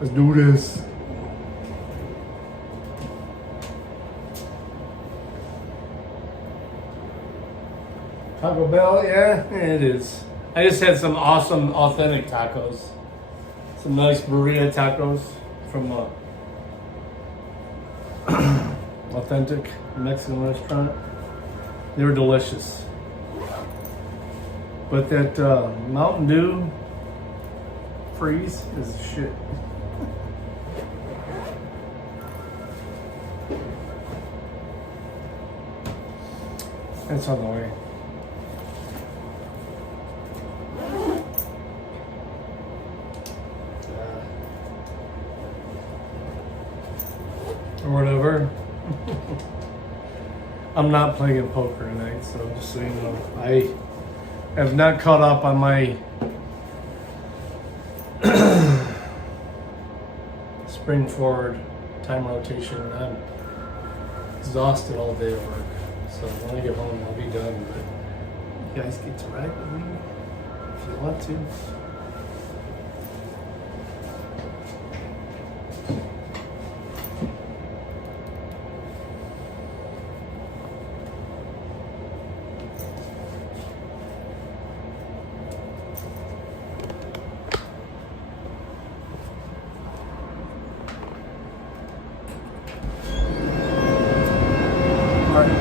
Let's do this. Taco Bell, yeah, it is. I just had some awesome, authentic tacos. Some nice burrito tacos from authentic Mexican restaurant. They were delicious. But that Mountain Dew freeze is shit. It's on the way. Or whatever. I'm not playing poker tonight, so just so you know, I have not caught up on my spring forward time rotation. I'm exhausted all day at work, so when I get home I'll be done, but you guys get to ride with me if you want to.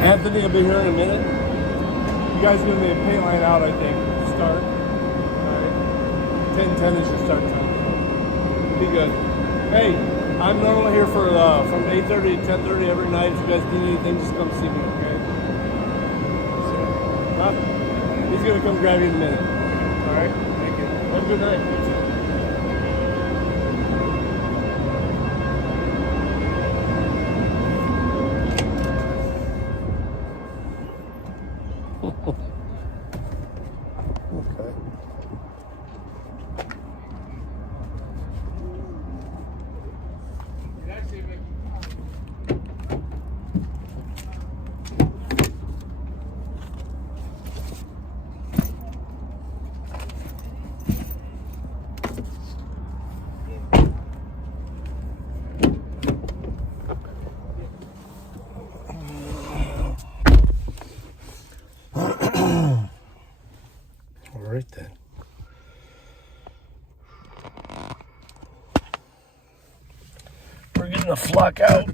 Anthony will be here in a minute. You guys give me a paint line out, I think. Start. Alright. 10:10 is your start time. Be good. Hey, I'm normally here for from 8:30 to 10:30 every night. If you guys need anything, just come see me, okay? So, he's gonna come grab you in a minute. Alright? Thank you. Have a good night. right then. We're getting the flock out.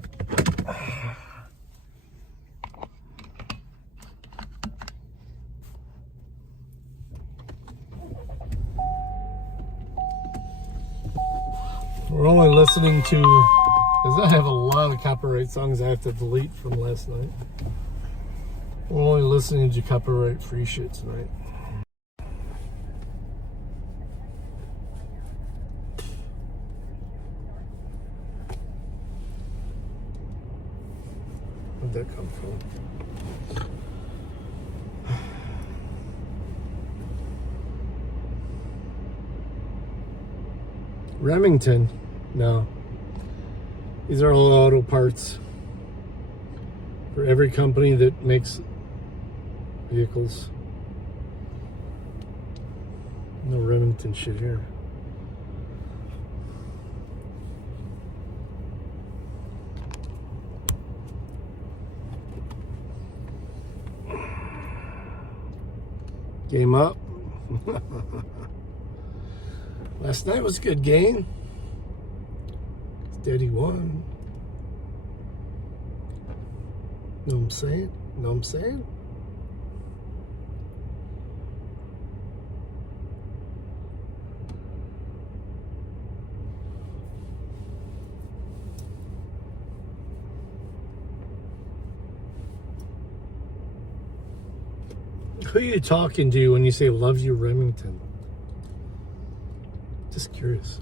We're only listening to, because I have a lot of copyright songs I have to delete from last night. We're only listening to copyright free shit tonight. Where'd that come from? Remington? No. These are all auto parts for every company that makes vehicles. No Remington shit here. Game up. Last night was a good game. Steady won. Know what I'm saying? Know what I'm saying? Who are you talking to when you say love you Remington? Just curious.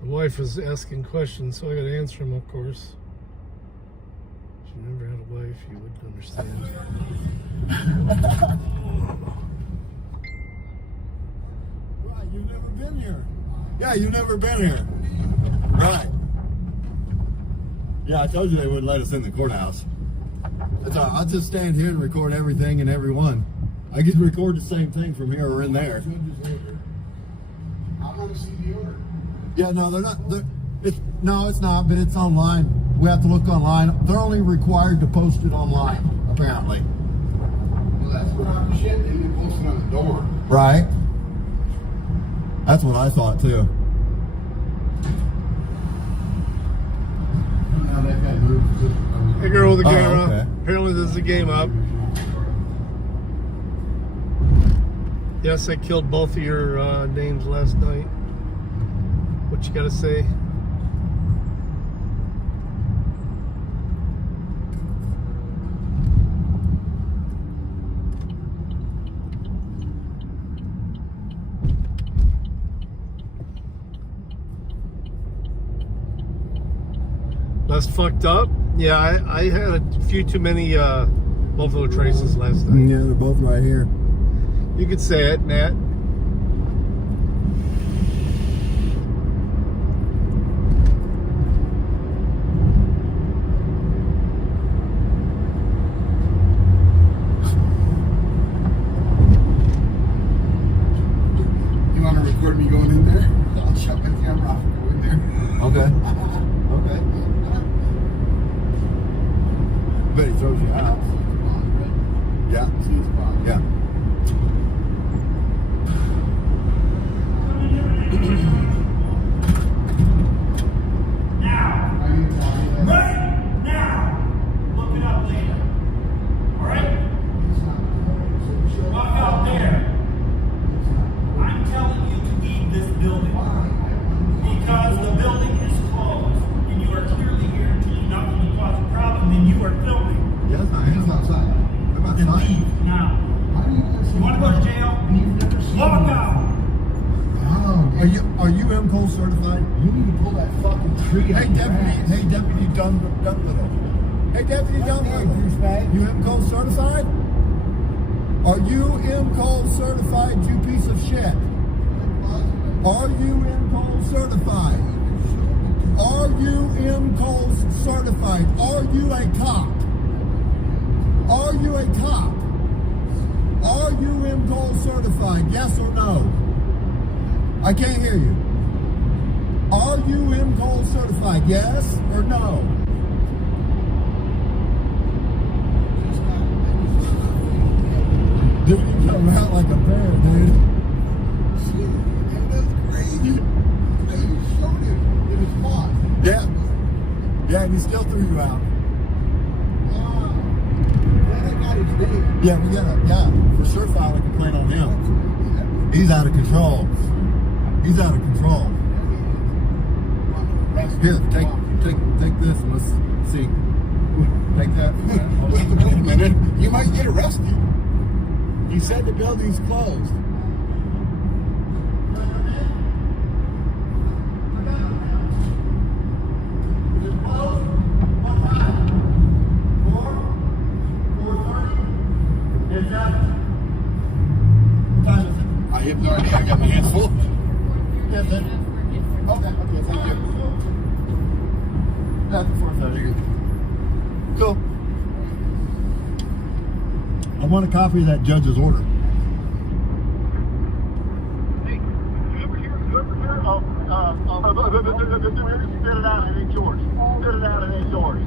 The wife was asking questions, so I got to answer them, of course. If you never had a wife, you wouldn't understand. Right, you've never been here. Yeah, you've never been here. Right. Yeah, I told you they wouldn't let us in the courthouse. That's all right. I'll just stand here and record everything and everyone. I can record the same thing from here or in there. I want to see the order. Yeah, no, they're not. No, it's not, but it's online. We have to look online. They're only required to post it online, apparently. Well, that's what I'm shit. They didn't post it on the door. Right. That's what I thought, too. Hey, girl with the camera. Oh, okay. Apparently, this is a game up. Yes, I killed both of your names last night. What you gotta say? Less fucked up? Yeah, I had a few too many buffalo traces last night. Yeah, they're both right here. You could say it, Nat. Slow it down. Are you MCOL certified? You need to pull that fucking tree. Hey deputy Dunlittle. Hey deputy Dunlittle. You MCOL certified? Are you MCOL certified, you piece of shit? Are you MCOL certified? Are you MCOL certified? Are you a cop? Are you a cop? Are you MCOL certified? Yes or no? I can't hear you. Are you MCOL certified? Yes or no? Dude, you come out like a bear, dude. Shit, man, that's crazy. Hey, you showed him in his spot. Yeah. Yeah, and he still threw you out. Yeah, we gotta, for sure file a complaint on him. He's out of control. He's out of control. Here, take this and let's see. Take that. Wait a minute. You might get arrested. You said the building's closed. I have no idea. I got my hands full. Yes, sir. Okay, thank you. That's 4:30. Cool. I want a copy of that judge's order. Hey, you ever hear? Spit it out, it ain't yours. Spit it out, it ain't yours.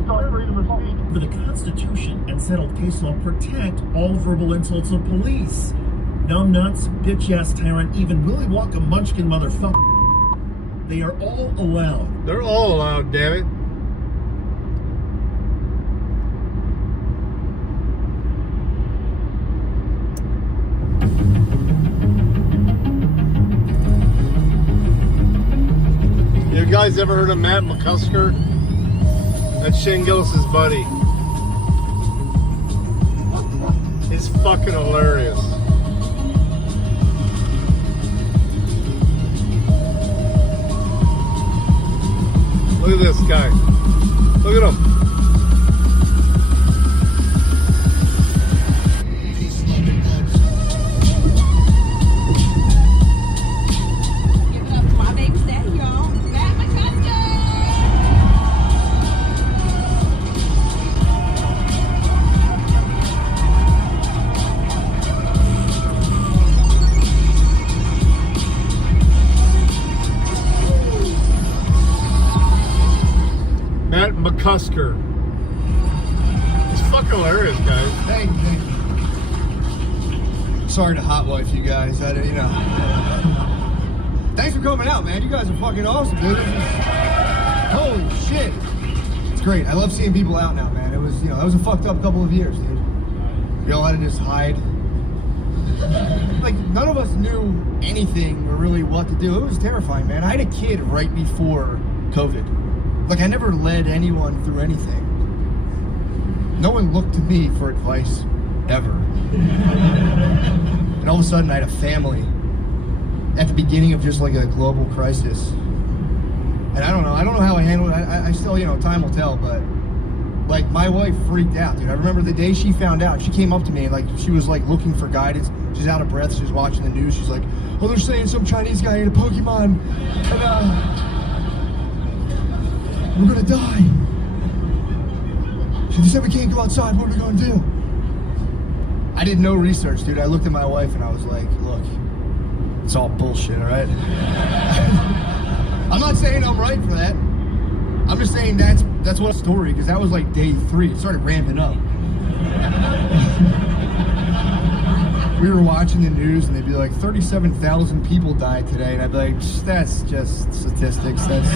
It's all freedom of speech. For the Constitution and settled case law protect all verbal insults of police. Numbnuts, bitch-ass tyrant, even Willy Wonka munchkin motherfucker. They are all allowed. They're all allowed, damn it. You guys ever heard of Matt McCusker? That's Shane Gillis's buddy. He's fucking hilarious. Look at this guy. Look at him. My baby's daddy, y'all. Matt McCusker. Matt McCusker. He's fucking hilarious, guys. Thank you. Sorry to hot wife you guys. Thanks for coming out, man. You guys are fucking awesome, dude. Holy shit. It's great. I love seeing people out now, man. It was, that was a fucked up couple of years, dude. We all had to just hide. Like, none of us knew anything or really what to do. It was terrifying, man. I had a kid right before COVID. Like, I never led anyone through anything. No one looked to me for advice, ever. And all of a sudden, I had a family at the beginning of just like a global crisis. And I don't know how I handled it. I still, time will tell, but like, my wife freaked out, dude. I remember the day she found out, she came up to me, like, she was like looking for guidance. She's out of breath, she was watching the news. She's like, oh, they're saying some Chinese guy ate a Pokemon, and we're gonna die. She said we can't go outside, what are we gonna do? I did no research, dude. I looked at my wife and I was like, look, it's all bullshit, all right? I'm not saying I'm right for that. I'm just saying that's what story, because that was like day 3. It started ramping up. We were watching the news and they'd be like, 37,000 people died today. And I'd be like, that's just statistics. That's...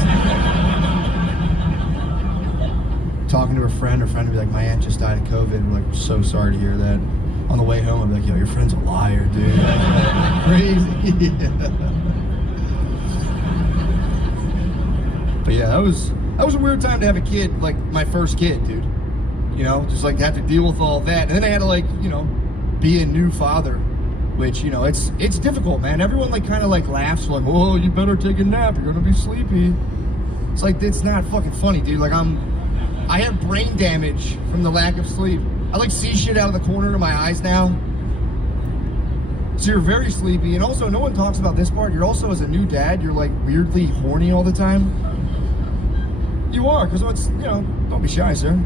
Talking to her friend would be like, my aunt just died of COVID. We're like, so sorry to hear that. On the way home, I'd be like, yo, your friend's a liar, dude. Crazy. But yeah, that was a weird time to have a kid, like my first kid, dude. Just like have to deal with all that. And then I had to, like, be a new father which, you know, it's difficult, man. Everyone like kind of like laughs like, oh, you better take a nap, you're gonna be sleepy. It's like, it's not fucking funny, dude. Like I have brain damage from the lack of sleep. I like see shit out of the corner of my eyes now. So you're very sleepy, and also no one talks about this part. You're also, as a new dad, you're like weirdly horny all the time. You are, because it's, you know, don't be shy, sir.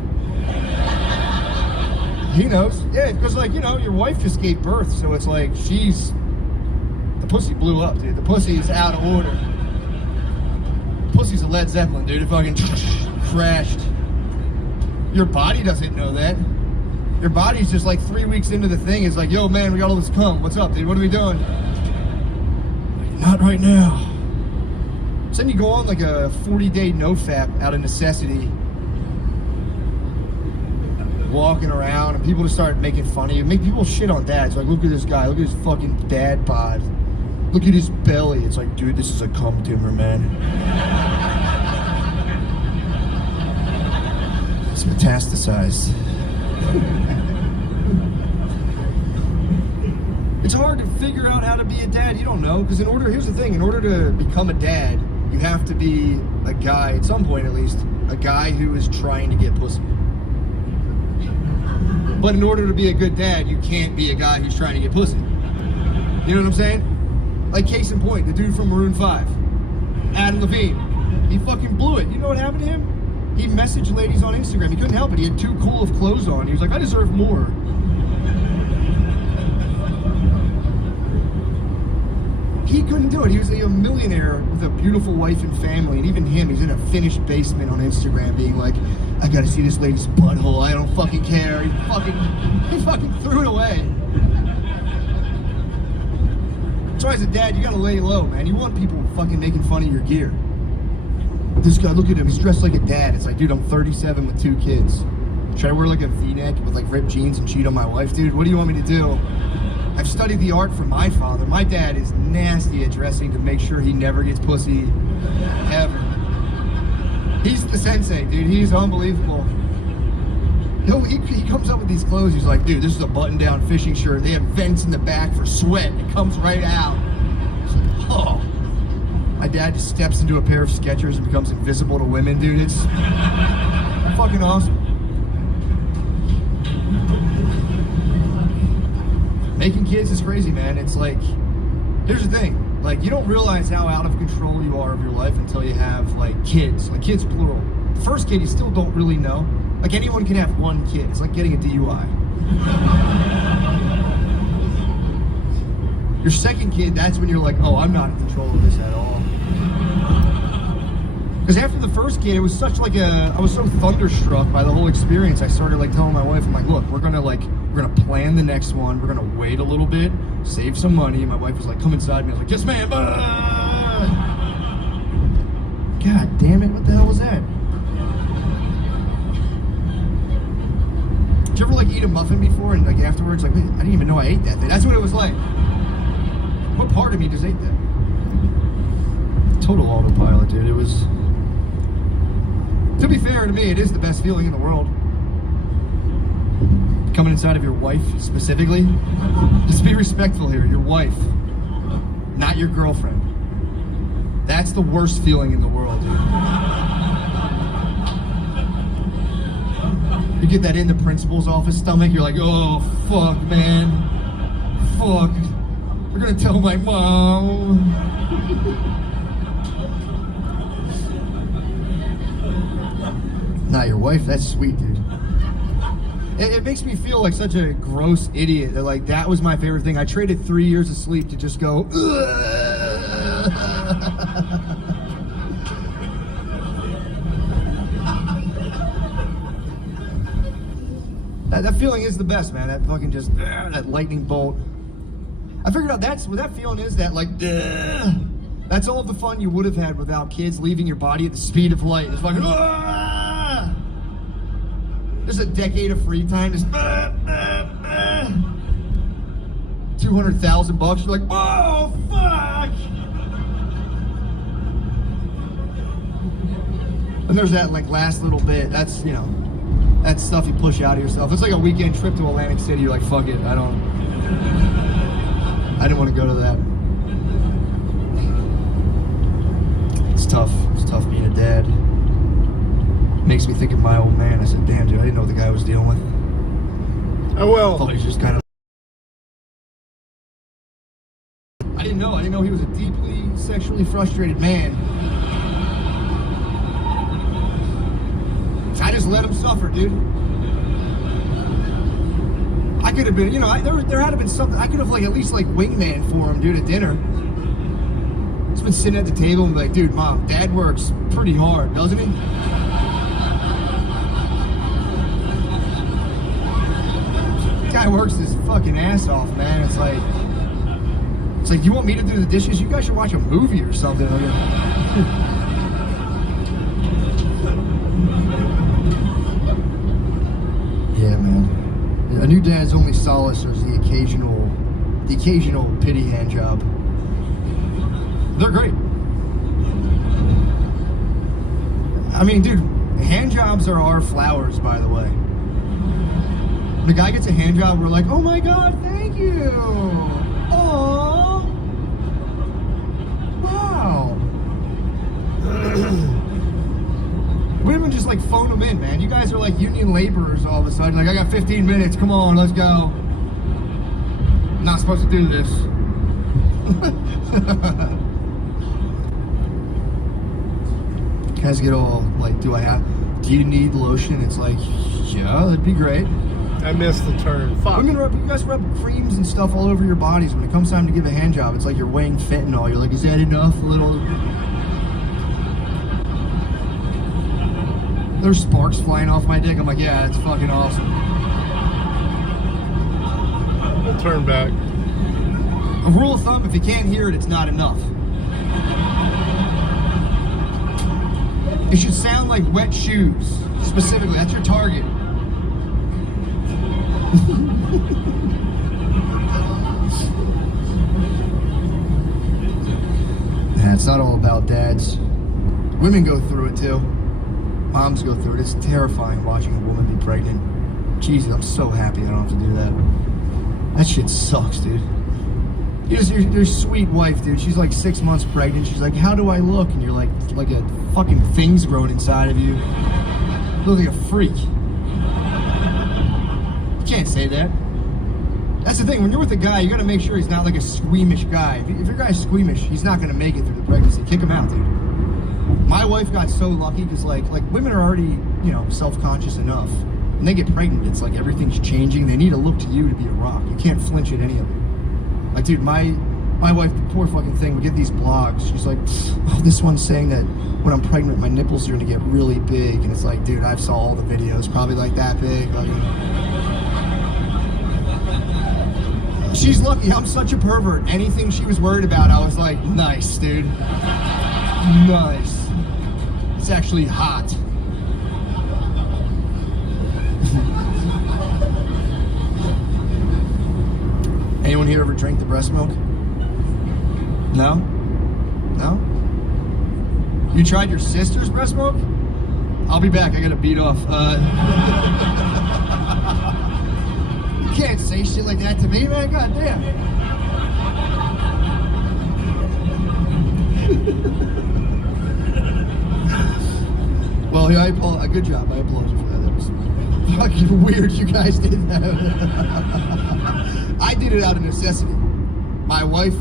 He knows. Yeah, because like, you know, your wife just gave birth, so it's like the pussy blew up, dude. The pussy's out of order. Pussy's a Led Zeppelin, dude. It fucking crashed. Your body doesn't know that. Your body's just like 3 weeks into the thing. It's like, yo, man, we got all this cum. What's up, dude? What are we doing? Like, not right now. So then you go on like a 40-day nofap out of necessity. Walking around, and people just start making fun of you. Make people shit on dads. Like, look at this guy. Look at his fucking dad bod. Look at his belly. It's like, dude, this is a cum tumor, man. It's metastasized. It's hard to figure out how to be a dad. You don't know, because here's the thing, in order to become a dad, you have to be a guy, at some point at least, a guy who is trying to get pussy. But in order to be a good dad, you can't be a guy who's trying to get pussy. You know what I'm saying? Like, case in point, the dude from Maroon 5, Adam Levine, he fucking blew it. You know what happened to him? He messaged ladies on Instagram. He couldn't help it. He had too cool of clothes on. He was like, I deserve more. He couldn't do it. He was a millionaire with a beautiful wife and family. And even him, he's in a finished basement on Instagram being like, I gotta see this lady's butthole. I don't fucking care. He fucking threw it away. So as a dad, you gotta lay low, man. You want people fucking making fun of your gear. This guy, look at him, he's dressed like a dad. It's like, dude, I'm 37 with 2 kids. Should I wear like a V-neck with like ripped jeans and cheat on my wife, dude? What do you want me to do? I've studied the art from my father. My dad is nasty at dressing to make sure he never gets pussy, ever. He's the sensei, dude. He's unbelievable. He comes up with these clothes. He's like, dude, this is a button-down fishing shirt. They have vents in the back for sweat. It comes right out. It's like, oh. My dad just steps into a pair of Skechers and becomes invisible to women, dude. It's fucking awesome. Making kids is crazy, man. It's like, here's the thing. Like, you don't realize how out of control you are of your life until you have, like, kids. Like, kids plural. The first kid, you still don't really know. Like, anyone can have one kid. It's like getting a DUI. Your second kid, that's when you're like, oh, I'm not in control of this at all. Because after the first kid, it was such like I was so thunderstruck by the whole experience. I started like telling my wife, I'm like, look, we're gonna plan the next one. We're gonna wait a little bit, save some money. And my wife was like, come inside me. I was like, yes, ma'am. God damn it, what the hell was that? Did you ever like eat a muffin before and like afterwards, like, wait, I didn't even know I ate that thing. That's what it was like. What part of me just ate that? Total autopilot, dude. It was... To be fair to me, it is the best feeling in the world. Coming inside of your wife, specifically. Just be respectful here. Your wife. Not your girlfriend. That's the worst feeling in the world, dude. You get that in the principal's office stomach, you're like, oh, fuck, man. Fuck. We're gonna tell my mom. Not your wife, that's sweet, dude. It makes me feel like such a gross idiot that like that was my favorite thing. I traded 3 years of sleep to just go, that feeling is the best, man. That fucking just, that lightning bolt. I figured out that's what that feeling is, that like, that's all the fun you would have had without kids leaving your body at the speed of light. It's fucking, There's a decade of free time, just $200,000. You're like, oh, fuck! And there's that like last little bit, that's, you know, that's stuff you push out of yourself. It's like a weekend trip to Atlantic City, you're like, fuck it, I don't... I didn't want to go to that. It's tough. It's tough being a dad. Makes me think of my old man. I said, damn, dude, I didn't know what the guy was dealing with. Oh, well. I thought he was just kind of... I didn't know he was a deeply sexually frustrated man. I just let him suffer, dude. I could have been, you know, there had to been something. I could have, like, at least, like, wingman for him, dude, at dinner. Just been sitting at the table and be like, dude, Mom, Dad works pretty hard, doesn't he? Guy works his fucking ass off, man. It's like, you want me to do the dishes? You guys should watch a movie or something. Yeah, man. A new dad's only solace is the occasional pity hand job. They're great. I mean, dude, hand jobs are our flowers, by the way. The guy gets a hand job, we're like, oh my God, thank you. Aww. Wow. Women just like phone them in, man. You guys are like union laborers all of a sudden. Like, I got 15 minutes, come on, let's go. I'm not supposed to do this. Guys get all like, do you need lotion? It's like, yeah, that'd be great. I missed the turn. Fuck. You guys rub creams and stuff all over your bodies. When it comes time to give a hand job, it's like you're weighing fentanyl. You're like, is that enough? A little. There's sparks flying off my dick. I'm like, yeah, it's fucking awesome. We'll turn back. A rule of thumb, if you can't hear it, it's not enough. It should sound like wet shoes, specifically. That's your target. Yeah, it's not all about dads. Women go through it too. Moms go through it. It's terrifying watching a woman be pregnant. Jesus, I'm so happy I don't have to do that. That shit sucks, dude. Your sweet wife, dude. She's like 6 months pregnant. She's like, how do I look? And you're like a fucking thing's grown inside of you. You look like a freak. You can't say that. That's the thing. When you're with a guy, you got to make sure he's not like a squeamish guy. If your guy's squeamish, he's not going to make it through the pregnancy. Kick him out, dude. My wife got so lucky because like women are already, you know, self-conscious enough. When they get pregnant, it's like everything's changing. They need to look to you to be a rock. You can't flinch at any of it. Like, dude, my wife, the poor fucking thing, would get these blogs. She's like, oh, this one's saying that when I'm pregnant, my nipples are going to get really big. And it's like, dude, I've saw all the videos, probably like that big. Like, she's lucky. I'm such a pervert. Anything she was worried about, I was like, nice, dude. Nice. It's actually hot. Anyone here ever drank the breast milk? No? No? You tried your sister's breast milk? I'll be back. I gotta beat off. You can't say shit like that to me, man. God damn. Well, yeah, good job. I apologize for that. That was fucking weird. You guys did that. I did it out of necessity. My wife,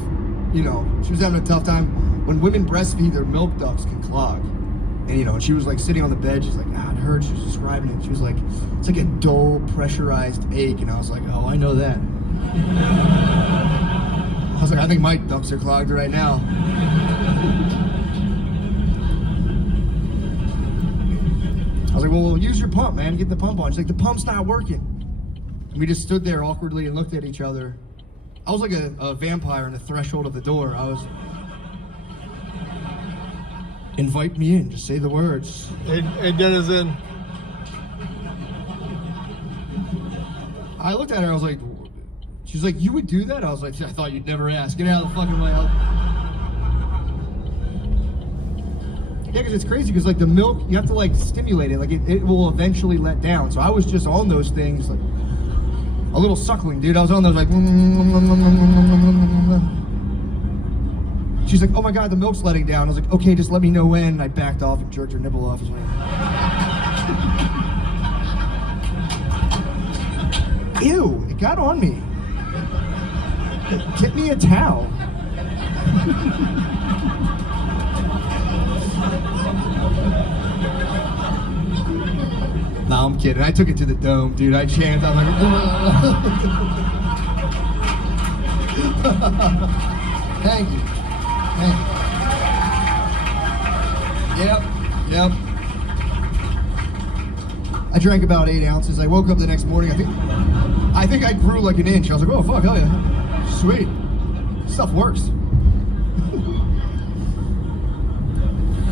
you know, she was having a tough time. When women breastfeed, their milk ducts can clog. And, you know, and she was like sitting on the bed. She's like, it hurt. She was describing it. She was like, it's like a dull, pressurized ache. And I was like, oh, I know that. I was like, I think my ducts are clogged right now. I was like, well, use your pump, man. Get the pump on. She's like, the pump's not working. And we just stood there awkwardly and looked at each other. I was like a vampire on the threshold of the door. I was... Invite me in. Just say the words. Hey, Dennis in. I looked at her. I was like, she's like, you would do that? I was like, I thought you'd never ask. Get out of the fucking way. Yeah, because it's crazy because like the milk, you have to like stimulate it. Like it will eventually let down. So I was just on those things like, A little suckling, dude. I was on there like. She's like, oh my God, the milk's letting down. I was like, okay, just let me know when. And I backed off and jerked her nipple off. Ew, it got on me. Get me a towel. No, I'm kidding. I took it to the dome, dude. I chanted. I'm like, thank you. Yep. I drank about 8 ounces. I woke up the next morning. I think I grew like an inch. I was like, oh fuck, hell yeah, sweet. Stuff works.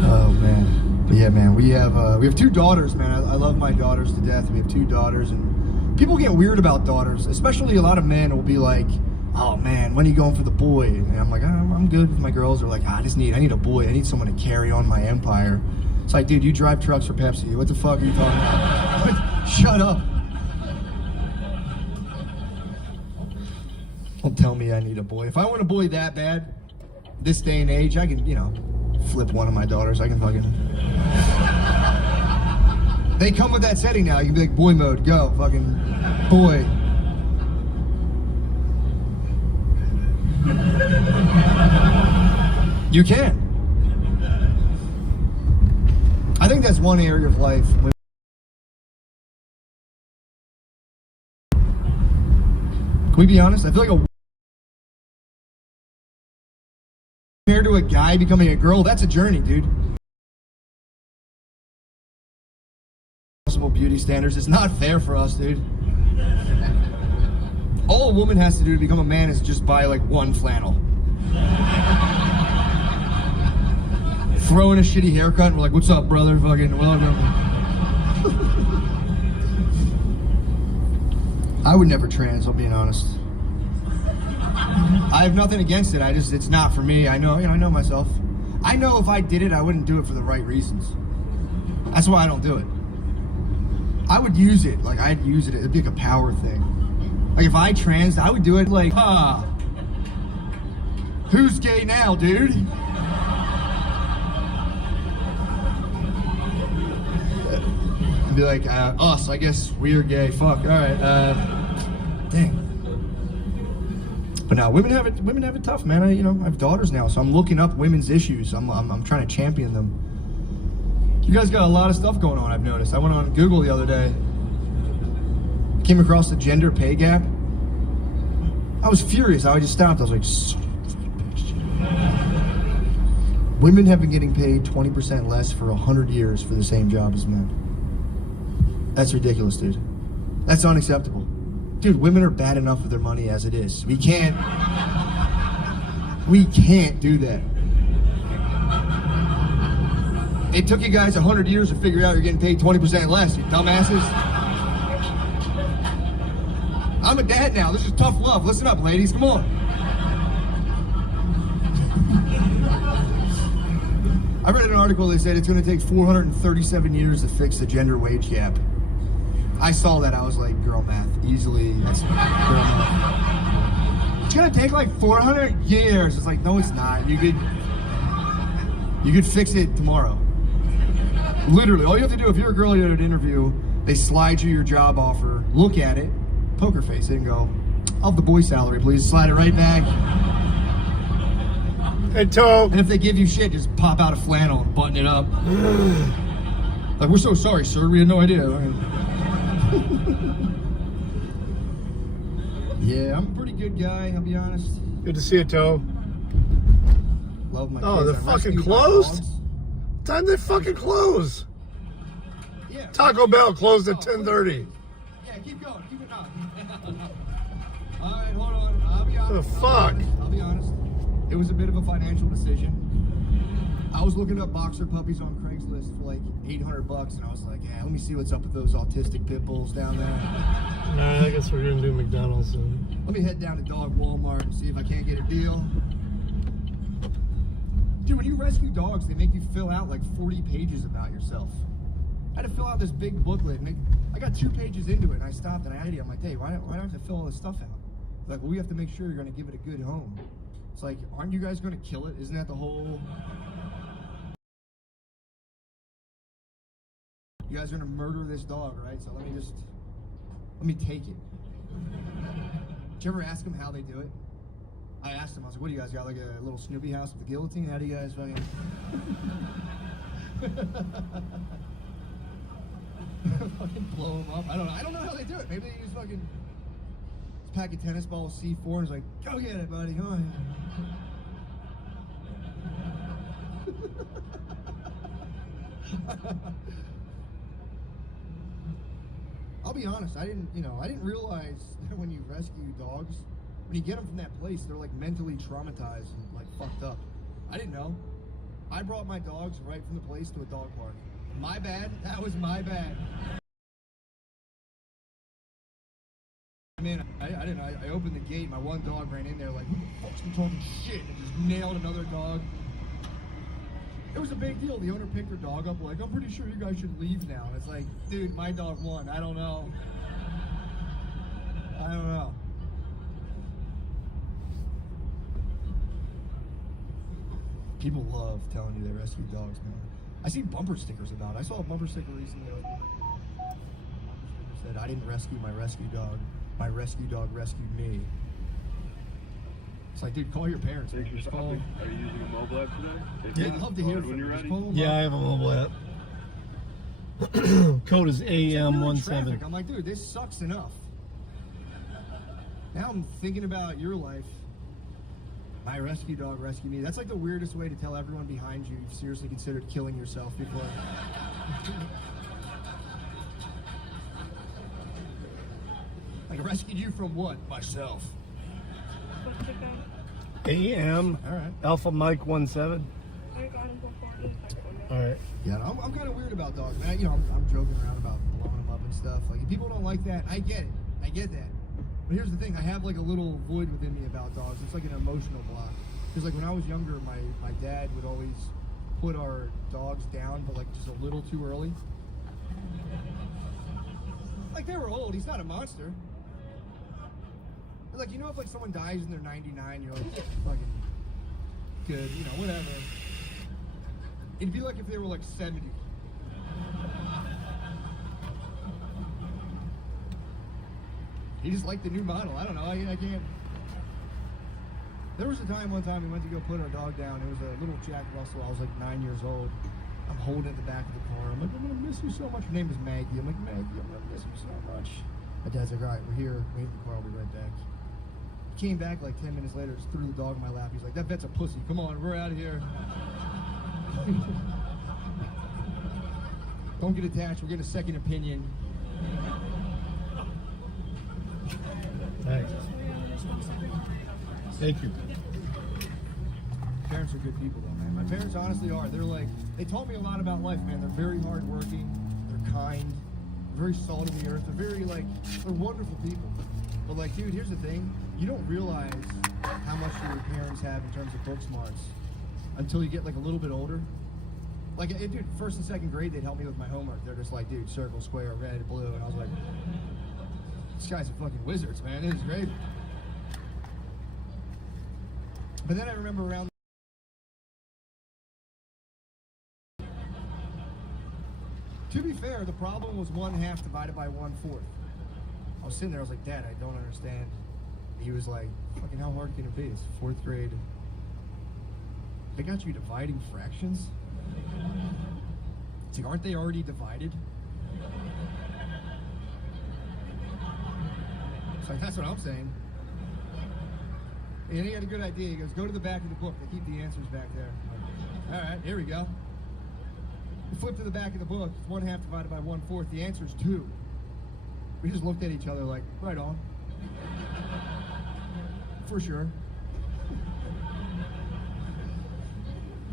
Oh man, but yeah, man. We have 2 daughters, man. I love my daughters to death. We have 2 daughters, and people get weird about daughters. Especially a lot of men will be like, oh man, when are you going for the boy? And I'm like, I'm good with my girls. They're like, I need a boy. I need someone to carry on my empire. It's like, dude, you drive trucks for Pepsi. What the fuck are you talking about? Shut up. Don't tell me I need a boy. If I want a boy that bad, this day and age, I can, flip one of my daughters. I can fucking... They come with that setting now. You can be like, boy mode, go. Fucking boy. You can. I think that's one area of life. Can we be honest? I feel like compared to a guy becoming a girl, that's a journey, dude. Possible beauty standards. It's not fair for us, dude. All a woman has to do to become a man is just buy like 1 flannel. Throw in a shitty haircut and we're like, what's up, brother? Fucking welcome. I would never trans, I'll be honest. I have nothing against it. It's not for me. I know myself. I know if I did it, I wouldn't do it for the right reasons. That's why I don't do it. I would use it. Like, I'd use it. It'd be like a power thing. Like, if I trans, I would do it like, who's gay now, dude? I'd be like, us, I guess we're gay. Fuck, alright, dang. But now, women have it tough, man. I have daughters now, so I'm looking up women's issues. I'm trying to champion them. You guys got a lot of stuff going on, I've noticed. I went on Google the other day. Came across the gender pay gap. I was furious. I just stopped. I was like, son of a bitch. Women have been getting paid 20% less for 100 years for the same job as men. That's ridiculous, dude. That's unacceptable. Dude, women are bad enough with their money as it is. We can't do that. It took you guys 100 years to figure out you're getting paid 20% less, you dumbasses. I'm a dad now. This is tough love. Listen up, ladies. Come on. I read an article that said it's going to take 437 years to fix the gender wage gap. I saw that. I was like, girl math. Easily. That's girl math. It's going to take like 400 years. It's like, no, it's not. You could fix it tomorrow. Literally, all you have to do if you're a girl, you're at an interview, they slide you your job offer, look at it, poker face it, and go, I'll have the boy salary, please. Slide it right back. Hey, Toe. And if they give you shit, just pop out a flannel and button it up. Like, we're so sorry, sir. We had no idea. Yeah, I'm a pretty good guy, I'll be honest. Good to see you, Toe. Love my kids. They're fucking closed? Time they fucking close. Yeah. Taco Bell closed at 10:30. Yeah, keep going. Keep it on. All right, hold on. I'll be honest. The fuck? I'll be honest. It was a bit of a financial decision. I was looking up boxer puppies on Craigslist for like $800, and I was like, yeah, let me see what's up with those autistic pit bulls down there. Nah, I guess we're gonna do McDonald's soon. Let me head down to Dog Walmart and see if I can't get a deal. Dude, when you rescue dogs, they make you fill out like 40 pages about yourself. I had to fill out this big booklet. And I I got 2 pages into it, and I stopped and I asked him, I'm like, hey, why do I have to fill all this stuff out? He's like, well, we have to make sure you're going to give it a good home. It's like, aren't you guys going to kill it? Isn't that the whole... You guys are going to murder this dog, right? So let me take it. Did you ever ask them how they do it? I asked them, I was like, what do you guys got, like a little Snoopy house with a guillotine? How do you guys fucking... fucking blow them up? I don't know how they do it. Maybe they use fucking pack of tennis balls, C4, and it's like, go get it, buddy. Go ahead. I'll be honest, I didn't realize that when you rescue dogs, when you get them from that place, they're like mentally traumatized and like fucked up. I didn't know. I brought my dogs right from the place to a dog park. My bad. That was my bad. Man, I didn't. I opened the gate. My one dog ran in there like, who the fuck's been talking shit? And just nailed another dog. It was a big deal. The owner picked her dog up like, I'm pretty sure you guys should leave now. And it's like, dude, my dog won. I don't know. People love telling you they rescue dogs, man. I see bumper stickers about it. I saw a bumper sticker recently. Said, I didn't rescue my rescue dog. My rescue dog rescued me. It's like, dude, call your parents. Man. Just call them. Are you using a mobile app today? Yeah, I'd love to hear from you. Yeah, I have a mobile app. Code is AM17. I'm like, dude, this sucks enough. Now I'm thinking about your life. My rescue dog rescued me. That's like the weirdest way to tell everyone behind you you've seriously considered killing yourself before. Like, I rescued you from what? Myself. AM Alpha Mike 17. All right. Yeah, I'm kind of weird about dogs, man. I'm joking around about blowing them up and stuff. Like, if people don't like that, I get it. I get that. But here's the thing, I have like a little void within me about dogs. It's like an emotional block. Because like when I was younger, my dad would always put our dogs down, but like just a little too early. Like, they were old, he's not a monster. But like, if like someone dies and they're 99, you're like, fucking good, whatever. It'd be like if they were like 70. He just liked the new model. I don't know. I can't. There was a time, one time, we went to go put our dog down. It was a little Jack Russell. I was like 9 years old. I'm holding it in the back of the car. I'm like, I'm going to miss you so much. Her name is Maggie. I'm like, Maggie, I'm going to miss you so much. My dad's like, all right, we're here. Wait in the car. I'll be right back. He came back like 10 minutes later, just threw the dog in my lap. He's like, that vet's a pussy. Come on, we're out of here. Don't get attached. We're getting a second opinion. Thanks. Thank you. Parents are good people though, man. My parents honestly are. They taught me a lot about life, man. They're very hardworking. They're kind. Very salt of the earth. They're they're wonderful people. But like, dude, here's the thing. You don't realize how much your parents have in terms of book smarts until you get like a little bit older. Like, dude, first and second grade, they'd help me with my homework. They're just like, dude, circle, square, red, blue. And I was like, this guy's a fucking wizard, man. This is great. But then I remember around. To be fair, the problem was 1/2 divided by 1/4. I was sitting there, I was like, Dad, I don't understand. He was like, fucking how hard can it be? It's 4th grade. They got you dividing fractions? It's like, aren't they already divided? It's like, that's what I'm saying. And he had a good idea. He goes, go to the back of the book. They keep the answers back there. Like, all right, here we go. We flip to the back of the book. It's 1/2 divided by 1/4. The answer is 2. We just looked at each other like, right on. For sure.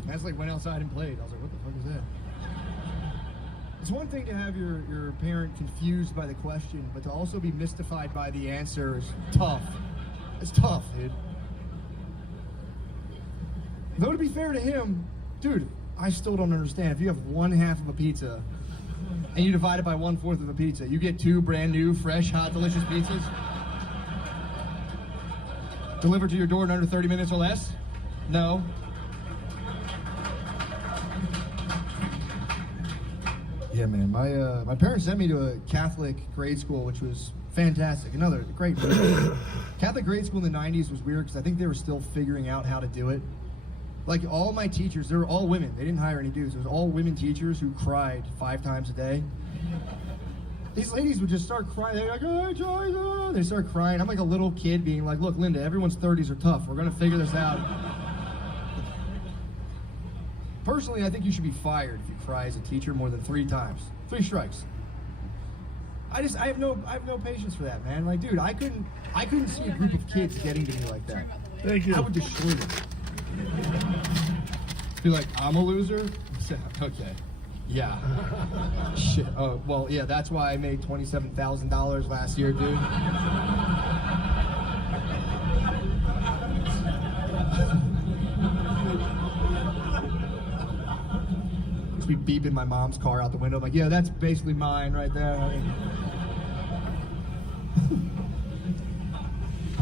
I just like went outside and played. I was like, what the fuck is that? It's one thing to have your parent confused by the question, but to also be mystified by the answer is tough. It's tough, dude. Though to be fair to him, dude, I still don't understand. If you have 1/2 of a pizza and you divide it by 1/4 of a pizza. You get 2 brand new, fresh, hot, delicious pizzas delivered to your door in under 30 minutes or less? No. Yeah, man. My parents sent me to a Catholic grade school, which was fantastic. Another great Catholic grade school in the 90s was weird because I think they were still figuring out how to do it. Like, all my teachers, they were all women. They didn't hire any dudes. It was all women teachers who cried 5 times a day. These ladies would just start crying. They're like, oh, Joyce. They start crying. I'm like a little kid being like, look, Linda, everyone's 30s are tough. We're going to figure this out. Personally, I think you should be fired if you cry as a teacher more than 3 times. 3 strikes. I have no patience for that, man. Like, dude, I couldn't see a group of kids getting to me like that. Thank you. I would destroy them. Be like, I'm a loser? Okay. Yeah. Shit. Oh, well, yeah, that's why I made $27,000 last year, dude. Just be beeping my mom's car out the window. I'm like, yeah, that's basically mine right there.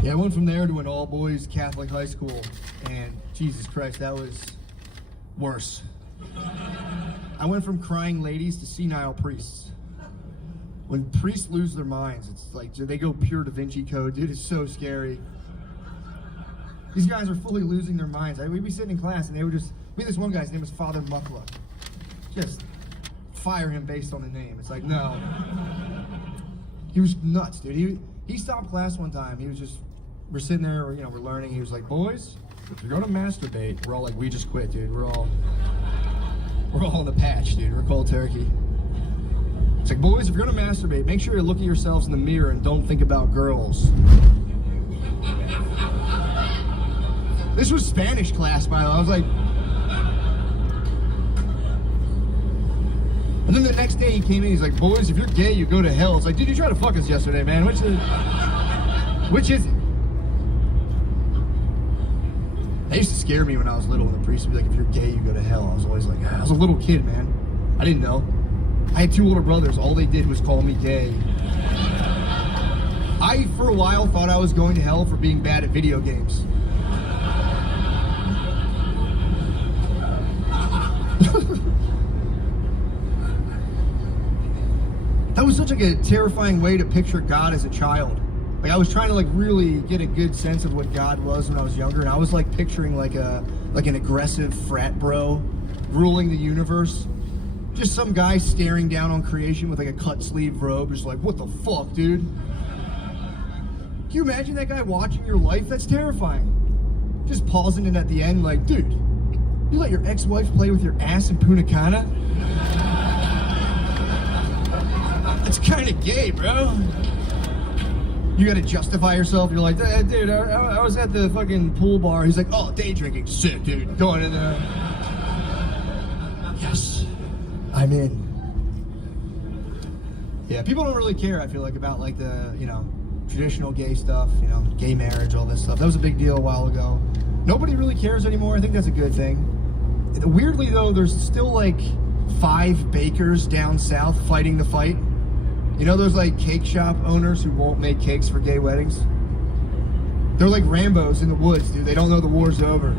Yeah, I went from there to an all-boys Catholic high school, and Jesus Christ, that was worse. I went from crying ladies to senile priests. When priests lose their minds, it's like they go pure Da Vinci Code, dude. It's so scary. These guys are fully losing their minds. We'd be sitting in class, and we had this one guy's name was Father Muckla. Just fire him based on the name. It's like, no. He was nuts, dude. He stopped class one time. We're sitting there, we're learning. He was like, boys, if you're gonna masturbate, we're all like, we just quit, dude. We're all in the patch, dude. We're cold turkey. It's like, boys, if you're gonna masturbate, make sure you look at yourselves in the mirror and don't think about girls. This was Spanish class, by the way. I was like, and then the next day he came in, he's like, boys, if you're gay, you go to hell. It's like, dude, you tried to fuck us yesterday, man. Which is it? That used to scare me when I was little, when the priest would be like, if you're gay, you go to hell. I was always like, I was a little kid, man. I didn't know. I had 2 older brothers. All they did was call me gay. I, for a while, thought I was going to hell for being bad at video games. That was such a terrifying way to picture God as a child. Like, I was trying to really get a good sense of what God was when I was younger, and I was picturing an aggressive frat bro ruling the universe. Just some guy staring down on creation with a cut sleeve robe, just like, what the fuck, dude? Can you imagine that guy watching your life? That's terrifying. Just pausing it at the end like, dude, you let your ex-wife play with your ass in Punta Cana? That's kind of gay, bro. You gotta justify yourself. You're like, dude, I was at the fucking pool bar. He's like, oh, day drinking. Sick, dude. Going in there. Yes, I'm in. Yeah, people don't really care, I feel like, about the, traditional gay stuff, gay marriage, all this stuff. That was a big deal a while ago. Nobody really cares anymore. I think that's a good thing. Weirdly, though, there's still 5 bakers down south fighting the fight. Those cake shop owners who won't make cakes for gay weddings? They're like Rambos in the woods, dude. They don't know the war's over.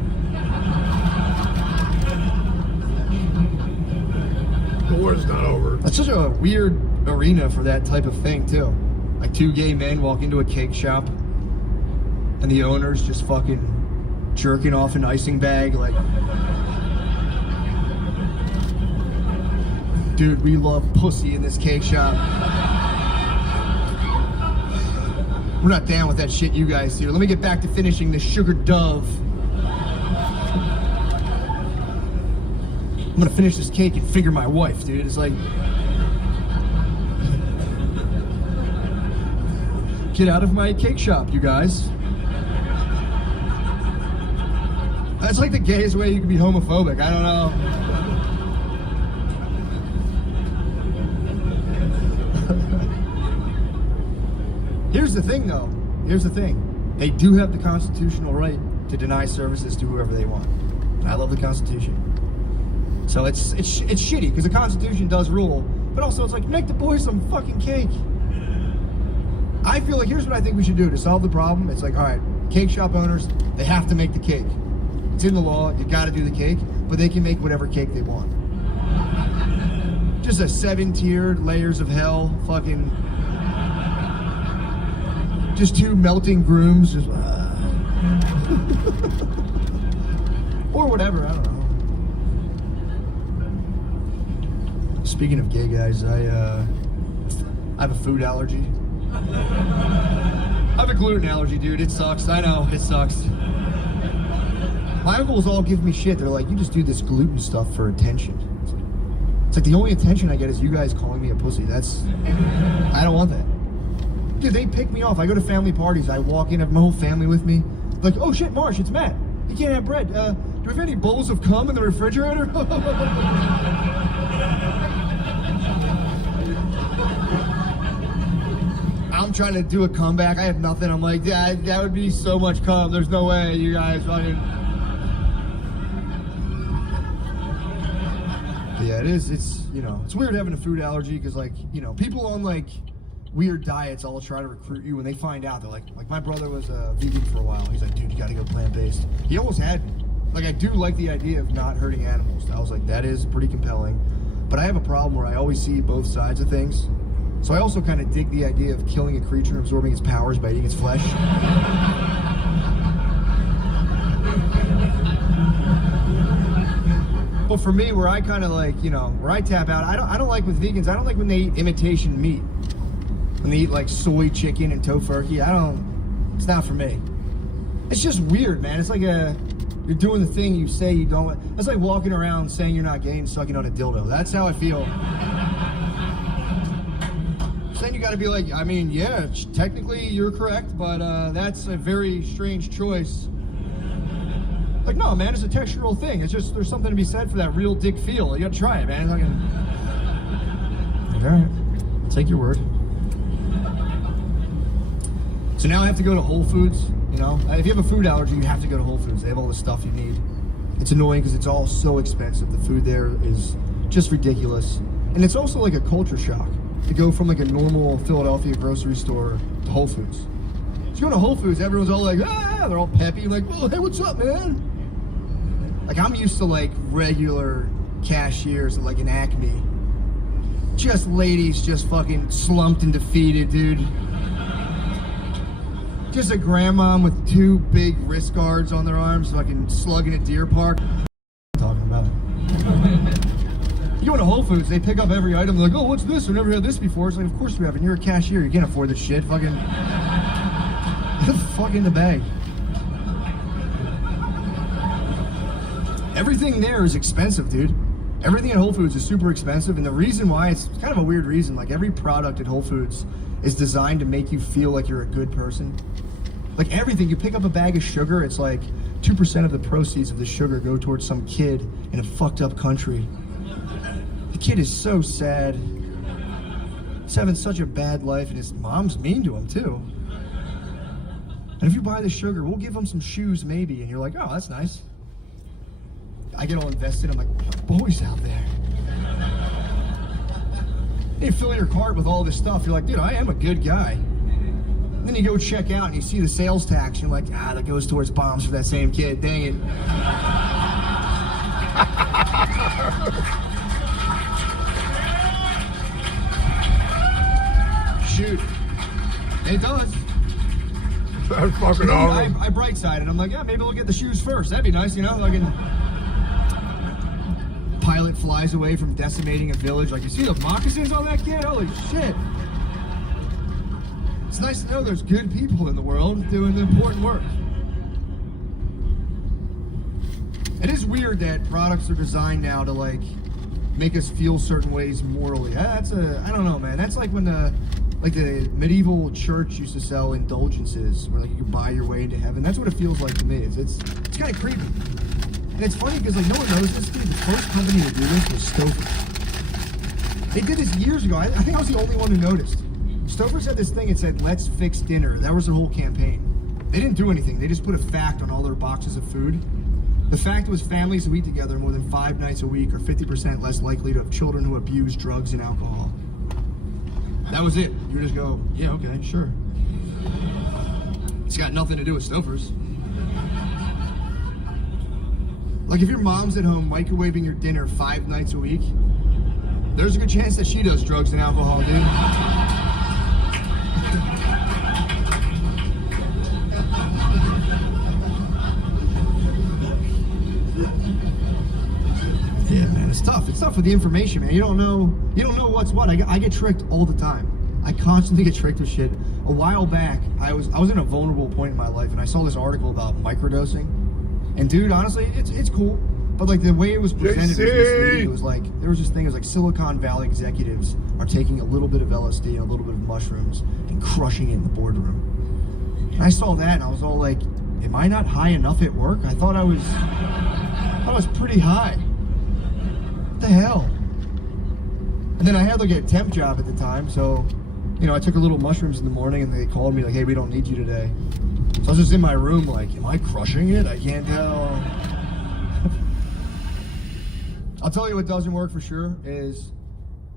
The war's not over. That's such a weird arena for that type of thing, too. 2 gay men walk into a cake shop, and the owner's just fucking jerking off an icing bag, dude, we love pussy in this cake shop. We're not down with that shit you guys do. Let me get back to finishing this sugar dove. I'm gonna finish this cake and finger my wife, dude. It's like, get out of my cake shop, you guys. That's the gayest way you can be homophobic. I don't know. Here's the thing, though. Here's the thing. They do have the constitutional right to deny services to whoever they want. I love the Constitution. So it's shitty, because the Constitution does rule But also, it's like, make the boys some fucking cake. I feel like, here's what I think we should do to solve the problem. It's like, all right, cake shop owners, they have to make the cake. It's in the law, you gotta do the cake, but they can make whatever cake they want. Just a 7-tiered layers of hell, fucking, just 2 melting grooms, just, or whatever, I don't know. Speaking of gay guys, I have a food allergy. I have a gluten allergy, dude. It sucks. I know, it sucks. My uncles all give me shit. They're like, you just do this gluten stuff for attention. It's like the only attention I get is you guys calling me a pussy. I don't want that. Dude, they pick me off. I go to family parties. I walk in, have my whole family with me. Like, oh shit, Marsh, it's Matt. You can't have bread. Do we have any bowls of cum in the refrigerator? I'm trying to do a comeback. I have nothing. I'm like, that would be so much cum. There's no way you guys fucking... Yeah, it is. It's, you know, it's weird having a food allergy because, like, you know, people on, like, weird diets all try to recruit you when they find out. They're like my brother was vegan for a while. He's like, dude, you gotta go plant-based. He almost had me. Like, I do like the idea of not hurting animals. I was like, that is pretty compelling. But I have a problem where I always see both sides of things. So I also kind of dig the idea of killing a creature and absorbing its powers by eating its flesh. But for me, where I kind of like, you know, where I tap out, I don't like with vegans, I don't like when they eat imitation meat. When they eat like soy chicken and tofurkey, it's not for me. It's just weird, man. It's like you're doing the thing you say you don't. It's like walking around saying you're not gay and sucking on a dildo. That's how I feel. Then you gotta be like, I mean, yeah, technically you're correct, but that's a very strange choice. Like, no, man, it's a textural thing. It's just, there's something to be said for that real dick feel. You gotta try it, man. Like, all right, I'll take your word. So now I have to go to Whole Foods, you know? If you have a food allergy, you have to go to Whole Foods. They have all the stuff you need. It's annoying because it's all so expensive. The food there is just ridiculous. And it's also like a culture shock to go from like a normal Philadelphia grocery store to Whole Foods. So you go to Whole Foods, everyone's all like, ah, they're all peppy, like, oh, hey, what's up, man? Like, I'm used to like regular cashiers at like an Acme. Just ladies just fucking slumped and defeated, dude. Just a grandma with 2 big wrist guards on their arms, fucking slugging at Deer Park. Talking about it. You go to Whole Foods, they pick up every item, they're like, oh, what's this? We've never had this before. It's like, of course we haven't. You're a cashier, you can't afford this shit. Fucking, get the fuck in the bag. Everything there is expensive, dude. Everything at Whole Foods is super expensive, and the reason why, it's kind of a weird reason, like every product at Whole Foods is designed to make you feel like you're a good person. Like everything, you pick up a bag of sugar, it's like 2% of the proceeds of the sugar go towards some kid in a fucked up country. The kid is so sad. He's having such a bad life, and his mom's mean to him too. And if you buy the sugar, we'll give him some shoes maybe, and you're like, oh, that's nice. I get all invested, I'm like, boys out there. You fill your cart with all this stuff, you're like, dude, I am a good guy. And then you go check out and you see the sales tax, and you're like, ah, that goes towards bombs for that same kid, dang it. Shoot. It does. That's fucking awesome. I bright-sided. I'm like, yeah, maybe we'll get the shoes first. That'd be nice, you know? Like, pilot flies away from decimating a village. Like, you see the moccasins on that kid? Holy shit. It's nice to know there's good people in the world doing the important work. It is weird that products are designed now to, like, make us feel certain ways morally. I don't know, man. That's like when the medieval church used to sell indulgences, where like you could buy your way into heaven. That's what it feels like to me. It's kind of creepy. And it's funny because like no one knows this, dude. The first company to do this was Stouffer's. They did this years ago. I think I was the only one who noticed. Stouffer's had this thing, it said, let's fix dinner. That was their whole campaign. They didn't do anything. They just put a fact on all their boxes of food. The fact was families who eat together more than 5 nights a week are 50% less likely to have children who abuse drugs and alcohol. That was it. You just go, yeah, okay, sure. It's got nothing to do with Stouffer's. Like if your mom's at home microwaving your dinner 5 nights a week, there's a good chance that she does drugs and alcohol, dude. Yeah, man, it's tough. It's tough with the information, man. You don't know what's what. I get tricked all the time. I constantly get tricked with shit. A while back, I was in a vulnerable point in my life, and I saw this article about microdosing. And dude, honestly, it's cool. But like the way it was presented was misleading. It was like there was this thing. It was like Silicon Valley executives are taking a little bit of LSD and a little bit of mushrooms and crushing it in the boardroom. And I saw that, and I was all like, "Am I not high enough at work? I thought I was pretty high. What the hell?" And then I had like a temp job at the time, so I took a little mushrooms in the morning, and they called me like, "Hey, we don't need you today." So I was just in my room like, am I crushing it? I can't tell. I'll tell you what doesn't work for sure is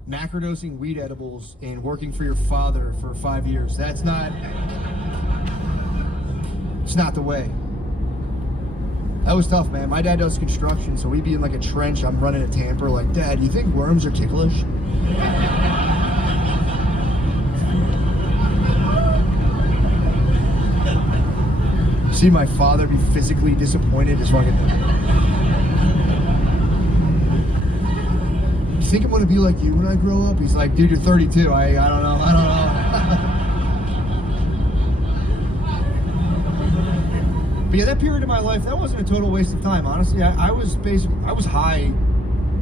macrodosing weed edibles and working for your father for 5 years. It's not the way. That was tough, man. My dad does construction, so we'd be in like a trench. I'm running a tamper like, Dad, you think worms are ticklish? See my father be physically disappointed is fucking... You think I'm gonna be like you when I grow up? He's like, dude, you're 32. I don't know. But yeah, that period of my life, that wasn't a total waste of time, honestly. I was high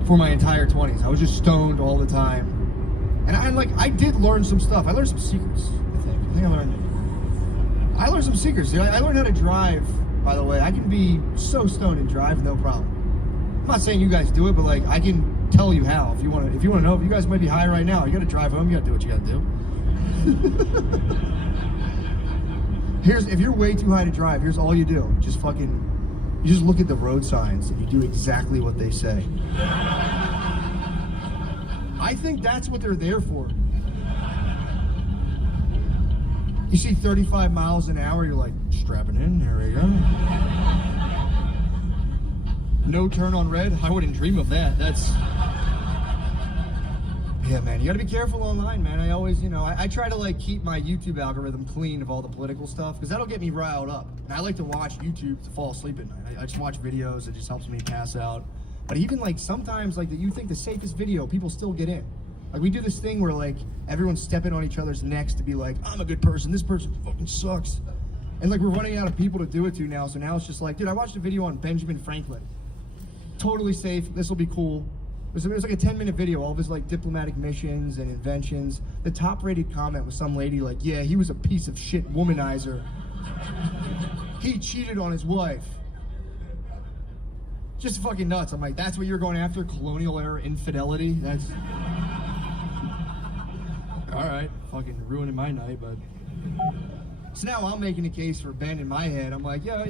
for my entire 20s. I was just stoned all the time. And I did learn some stuff. I learned some secrets, I think I learned some secrets, dude. I learned how to drive, by the way. I can be so stoned and drive, no problem. I'm not saying you guys do it, but like I can tell you how. If you want to know, if you guys might be high right now, you got to drive home. You got to do what you got to do. If you're way too high to drive, here's all you do. You just look at the road signs and you do exactly what they say. I think that's what they're there for. You see 35 miles an hour, you're like, strapping in, there we go. No turn on red, I wouldn't dream of that. Yeah, man, you gotta be careful online, man. I always, I try to like keep my YouTube algorithm clean of all the political stuff, because that'll get me riled up. And I like to watch YouTube to fall asleep at night. I just watch videos, it just helps me pass out. But even like sometimes like you think the safest video, people still get in. Like we do this thing where like everyone's stepping on each other's necks to be like, I'm a good person, this person fucking sucks. And like we're running out of people to do it to now, so now it's just like, dude, I watched a video on Benjamin Franklin. Totally safe, this will be cool. It was like a 10-minute video, all of his like diplomatic missions and inventions. The top rated comment was some lady like, yeah, he was a piece of shit womanizer. He cheated on his wife. Just fucking nuts. I'm like, that's what you're going after? Colonial era infidelity? That's... Alright, fucking ruining my night, but... So now I'm making a case for Ben in my head. I'm like, yeah,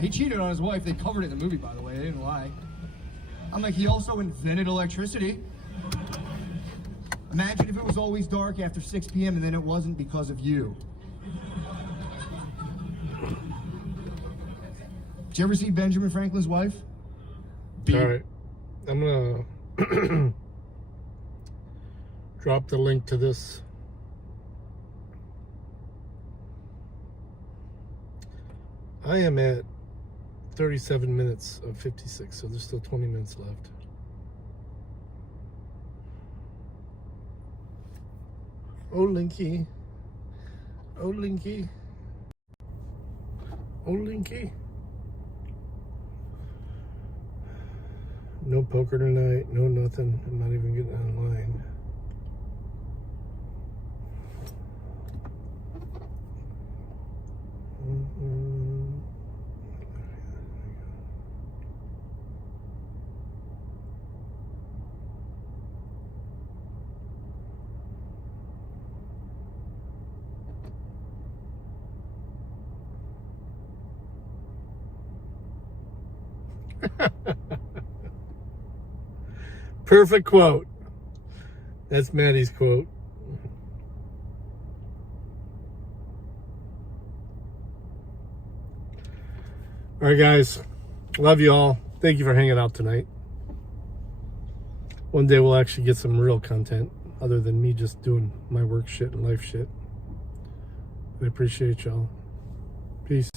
he cheated on his wife. They covered it in the movie, by the way. They didn't lie. I'm like, he also invented electricity. Imagine if it was always dark after 6 p.m. and then it wasn't because of you. Did you ever see Benjamin Franklin's wife? Alright, I'm gonna drop the link to this. I am at 37 minutes of 56, so there's still 20 minutes left. Oh, Linky. Oh, Linky. Oh, Linky. No poker tonight, no nothing. I'm not even getting online. Perfect quote. That's Maddie's quote. All right, guys. Love you all. Thank you for hanging out tonight. One day we'll actually get some real content other than me just doing my work shit and life shit. I appreciate y'all. Peace.